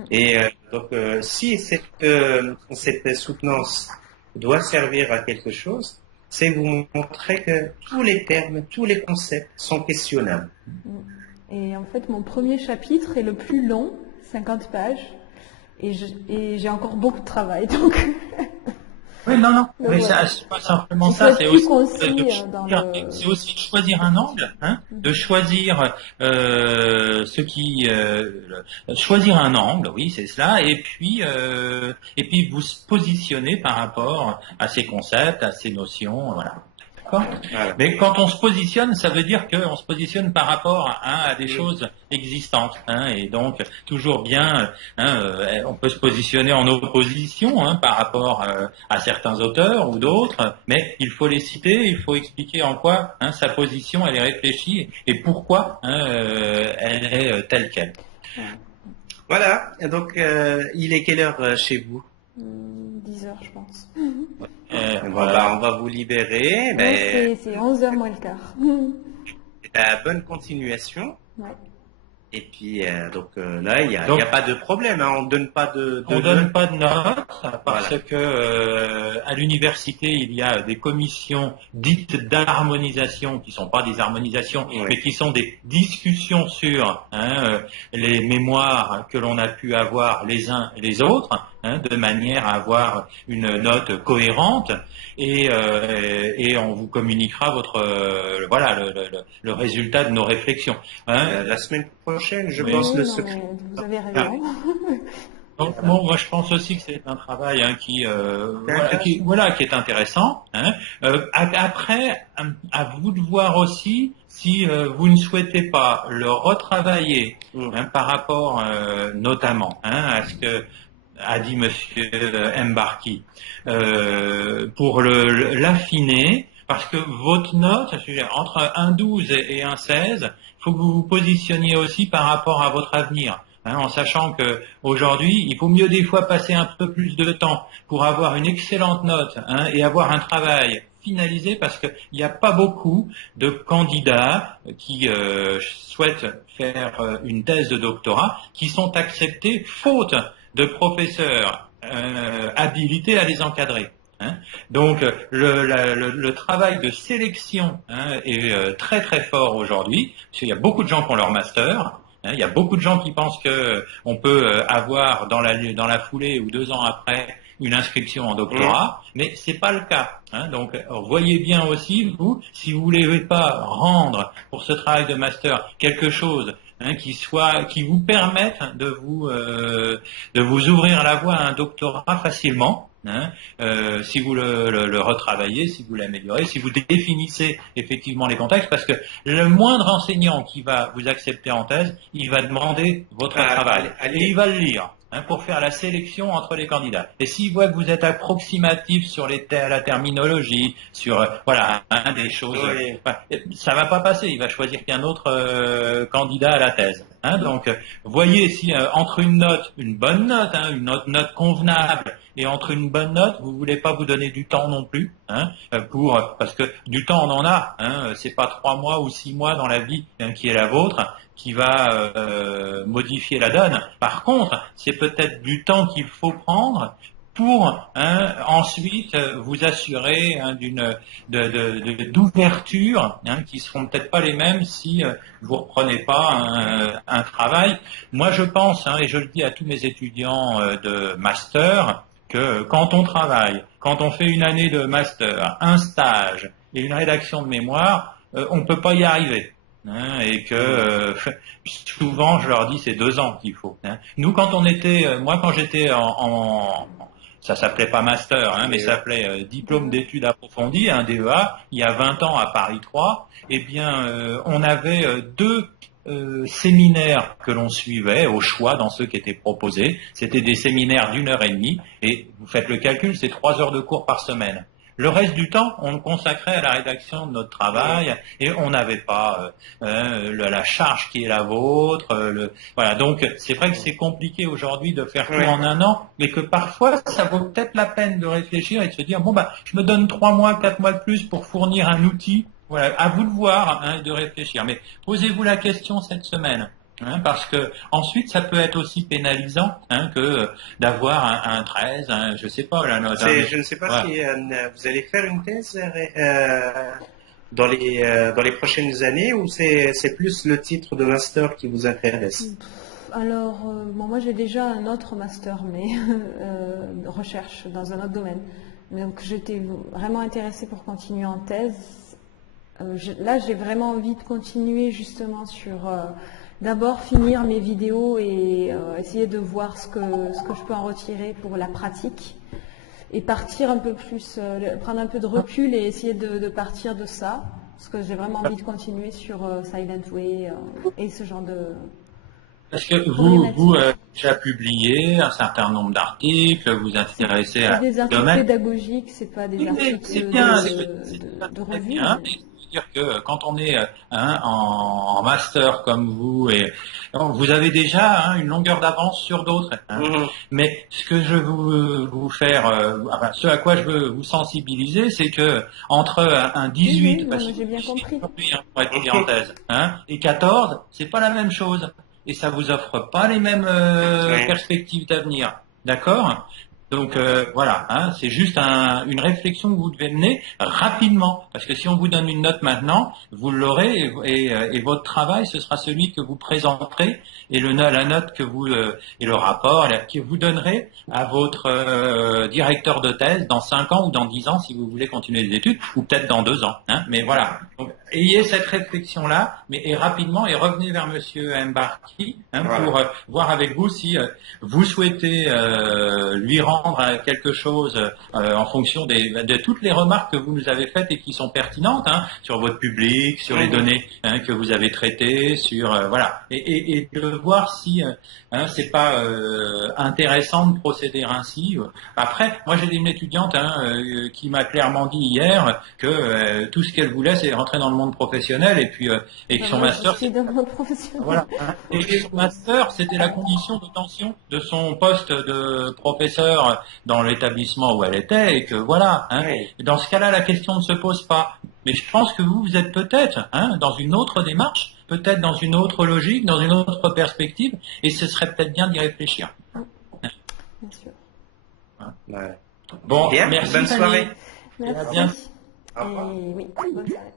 Et donc, si cette soutenance doit servir à quelque chose, c'est vous montrer que tous les termes, tous les concepts sont questionnables. Et en fait, mon premier chapitre est le plus long, 50 pages, et j'ai encore beaucoup de travail, donc... Oui, non. Mais voilà. c'est pas simplement ça, c'est aussi c'est aussi de choisir un angle, de choisir choisir un angle, oui, c'est cela, et puis vous positionner par rapport à ces concepts, à ces notions, voilà. Voilà. Mais quand on se positionne, ça veut dire qu'on se positionne par rapport à des choses existantes. Et donc, toujours bien, on peut se positionner en opposition par rapport à certains auteurs ou d'autres, mais il faut les citer, il faut expliquer en quoi sa position, elle est réfléchie et pourquoi elle est telle qu'elle. Voilà, donc il est quelle heure chez vous ? 10 heures, je pense. Voilà, on va vous libérer. Ouais, c'est 11h moins le quart. Bonne continuation. Ouais. Et puis, donc là, il n'y a pas de problème. On ne donne pas de donne pas de notes parce que à l'université, il y a des commissions dites d'harmonisation qui sont pas des harmonisations, mais qui sont des discussions sur les mémoires que l'on a pu avoir les uns et les autres, de manière à avoir une note cohérente. Et on vous communiquera le résultat de nos réflexions. La semaine prochaine, je pense le secret. Vous avez raison. Donc, moi, je pense aussi que c'est un travail qui est intéressant. Après, à vous de voir aussi si vous ne souhaitez pas le retravailler par rapport notamment à ce que a dit Monsieur Mbarki, pour l'affiner, parce que votre note, entre un 12 et un 16, il faut que vous vous positionniez aussi par rapport à votre avenir. En sachant que aujourd'hui, il faut mieux des fois passer un peu plus de temps pour avoir une excellente note et avoir un travail finalisé, parce qu'il n'y a pas beaucoup de candidats qui souhaitent faire une thèse de doctorat qui sont acceptés faute de professeurs habilités à les encadrer. Donc le travail de sélection est très très fort aujourd'hui, parce qu'il y a beaucoup de gens qui ont leur master. Il y a beaucoup de gens qui pensent que on peut avoir dans la foulée ou 2 ans après une inscription en doctorat, mais c'est pas le cas. Donc voyez bien aussi, vous, si vous voulez pas rendre pour ce travail de master quelque chose qui vous permette de vous ouvrir la voie à un doctorat facilement. Si vous le retravaillez, si vous l'améliorez, si vous définissez effectivement les contextes, parce que le moindre enseignant qui va vous accepter en thèse, il va demander votre travail et il va le lire pour faire la sélection entre les candidats. Et s'il voit que vous êtes approximatif sur la terminologie, sur des choses, ça va pas passer. Il va choisir qu'un autre candidat à la thèse. Donc, voyez si entre une bonne note, une note convenable, et entre une bonne note, vous voulez pas vous donner du temps non plus, parce que du temps on en a. C'est pas 3 mois ou 6 mois dans la vie qui est la vôtre qui va modifier la donne. Par contre, c'est peut-être du temps qu'il faut prendre pour ensuite vous assurer d'ouverture qui seront peut-être pas les mêmes si vous reprenez pas un travail. Moi, je pense, et je le dis à tous mes étudiants de master, que quand on travaille, quand on fait une année de master, un stage et une rédaction de mémoire, on peut pas y arriver. Et que souvent je leur dis c'est 2 ans qu'il faut. Nous quand j'étais ça s'appelait pas master, mais ça s'appelait diplôme d'études approfondies, un DEA, il y a 20 ans à Paris 3, on avait 2 séminaires que l'on suivait au choix dans ceux qui étaient proposés. C'était des séminaires d'1h30 et vous faites le calcul, c'est 3 heures de cours par semaine. Le reste du temps, on le consacrait à la rédaction de notre travail et on n'avait pas la charge qui est la vôtre. Donc, c'est vrai que c'est compliqué aujourd'hui de faire tout en 1 an, mais que parfois, ça vaut peut-être la peine de réfléchir et de se dire, je me donne 3 mois, 4 mois de plus pour fournir un outil. Voilà, à vous de voir et de réfléchir. Mais posez-vous la question cette semaine. Parce que ensuite ça peut être aussi pénalisant que d'avoir un 13, je sais pas la note. Je ne sais pas si vous allez faire une thèse dans les prochaines années ou c'est plus le titre de master qui vous intéresse. Alors moi j'ai déjà un autre master mais de recherche dans un autre domaine. Donc j'étais vraiment intéressée pour continuer en thèse. Là j'ai vraiment envie de continuer justement sur d'abord finir mes vidéos et essayer de voir ce que je peux en retirer pour la pratique et partir un peu plus, prendre un peu de recul et essayer de partir de ça, parce que j'ai vraiment envie de continuer sur Silent Way et ce genre de... Parce que vous déjà publié un certain nombre d'articles, vous intéressez à des articles pédagogiques, c'est pas des articles de revue. Dire que quand on est en master comme vous, et vous avez déjà une longueur d'avance sur d'autres. Mais ce que je veux vous faire, ce à quoi je veux vous sensibiliser, c'est que entre un 18, parce que j'ai bien compris, pour être en thèse, et 14, c'est pas la même chose. Et ça vous offre pas les mêmes perspectives d'avenir. D'accord ? Donc c'est juste une réflexion que vous devez mener rapidement, parce que si on vous donne une note maintenant, vous l'aurez et votre travail ce sera celui que vous présenterez et la note que vous et le rapport que vous donnerez à votre directeur de thèse dans 5 ans ou dans 10 ans si vous voulez continuer les études, ou peut-être dans 2 ans. Mais voilà. Donc, ayez cette réflexion là, et rapidement, et revenez vers Monsieur Mbarki pour voir avec vous si vous souhaitez lui rendre apprendre quelque chose en fonction de toutes les remarques que vous nous avez faites et qui sont pertinentes sur votre public, sur les données que vous avez traitées, sur voilà, et de voir si c'est pas intéressant de procéder ainsi. Après, moi j'ai une étudiante qui m'a clairement dit hier que tout ce qu'elle voulait, c'est rentrer dans le monde professionnel et puis et que son master, voilà, et que son master, c'était la condition d'obtention de son poste de professeur dans l'établissement où elle était, et que voilà. Dans ce cas-là, la question ne se pose pas. Mais je pense que vous êtes peut-être dans une autre démarche, peut-être dans une autre logique, dans une autre perspective, et ce serait peut-être bien d'y réfléchir. Bien sûr. Ouais. Bon, bien, merci. Bonne soirée. Merci. Et à bientôt. Et oui, bonne soirée.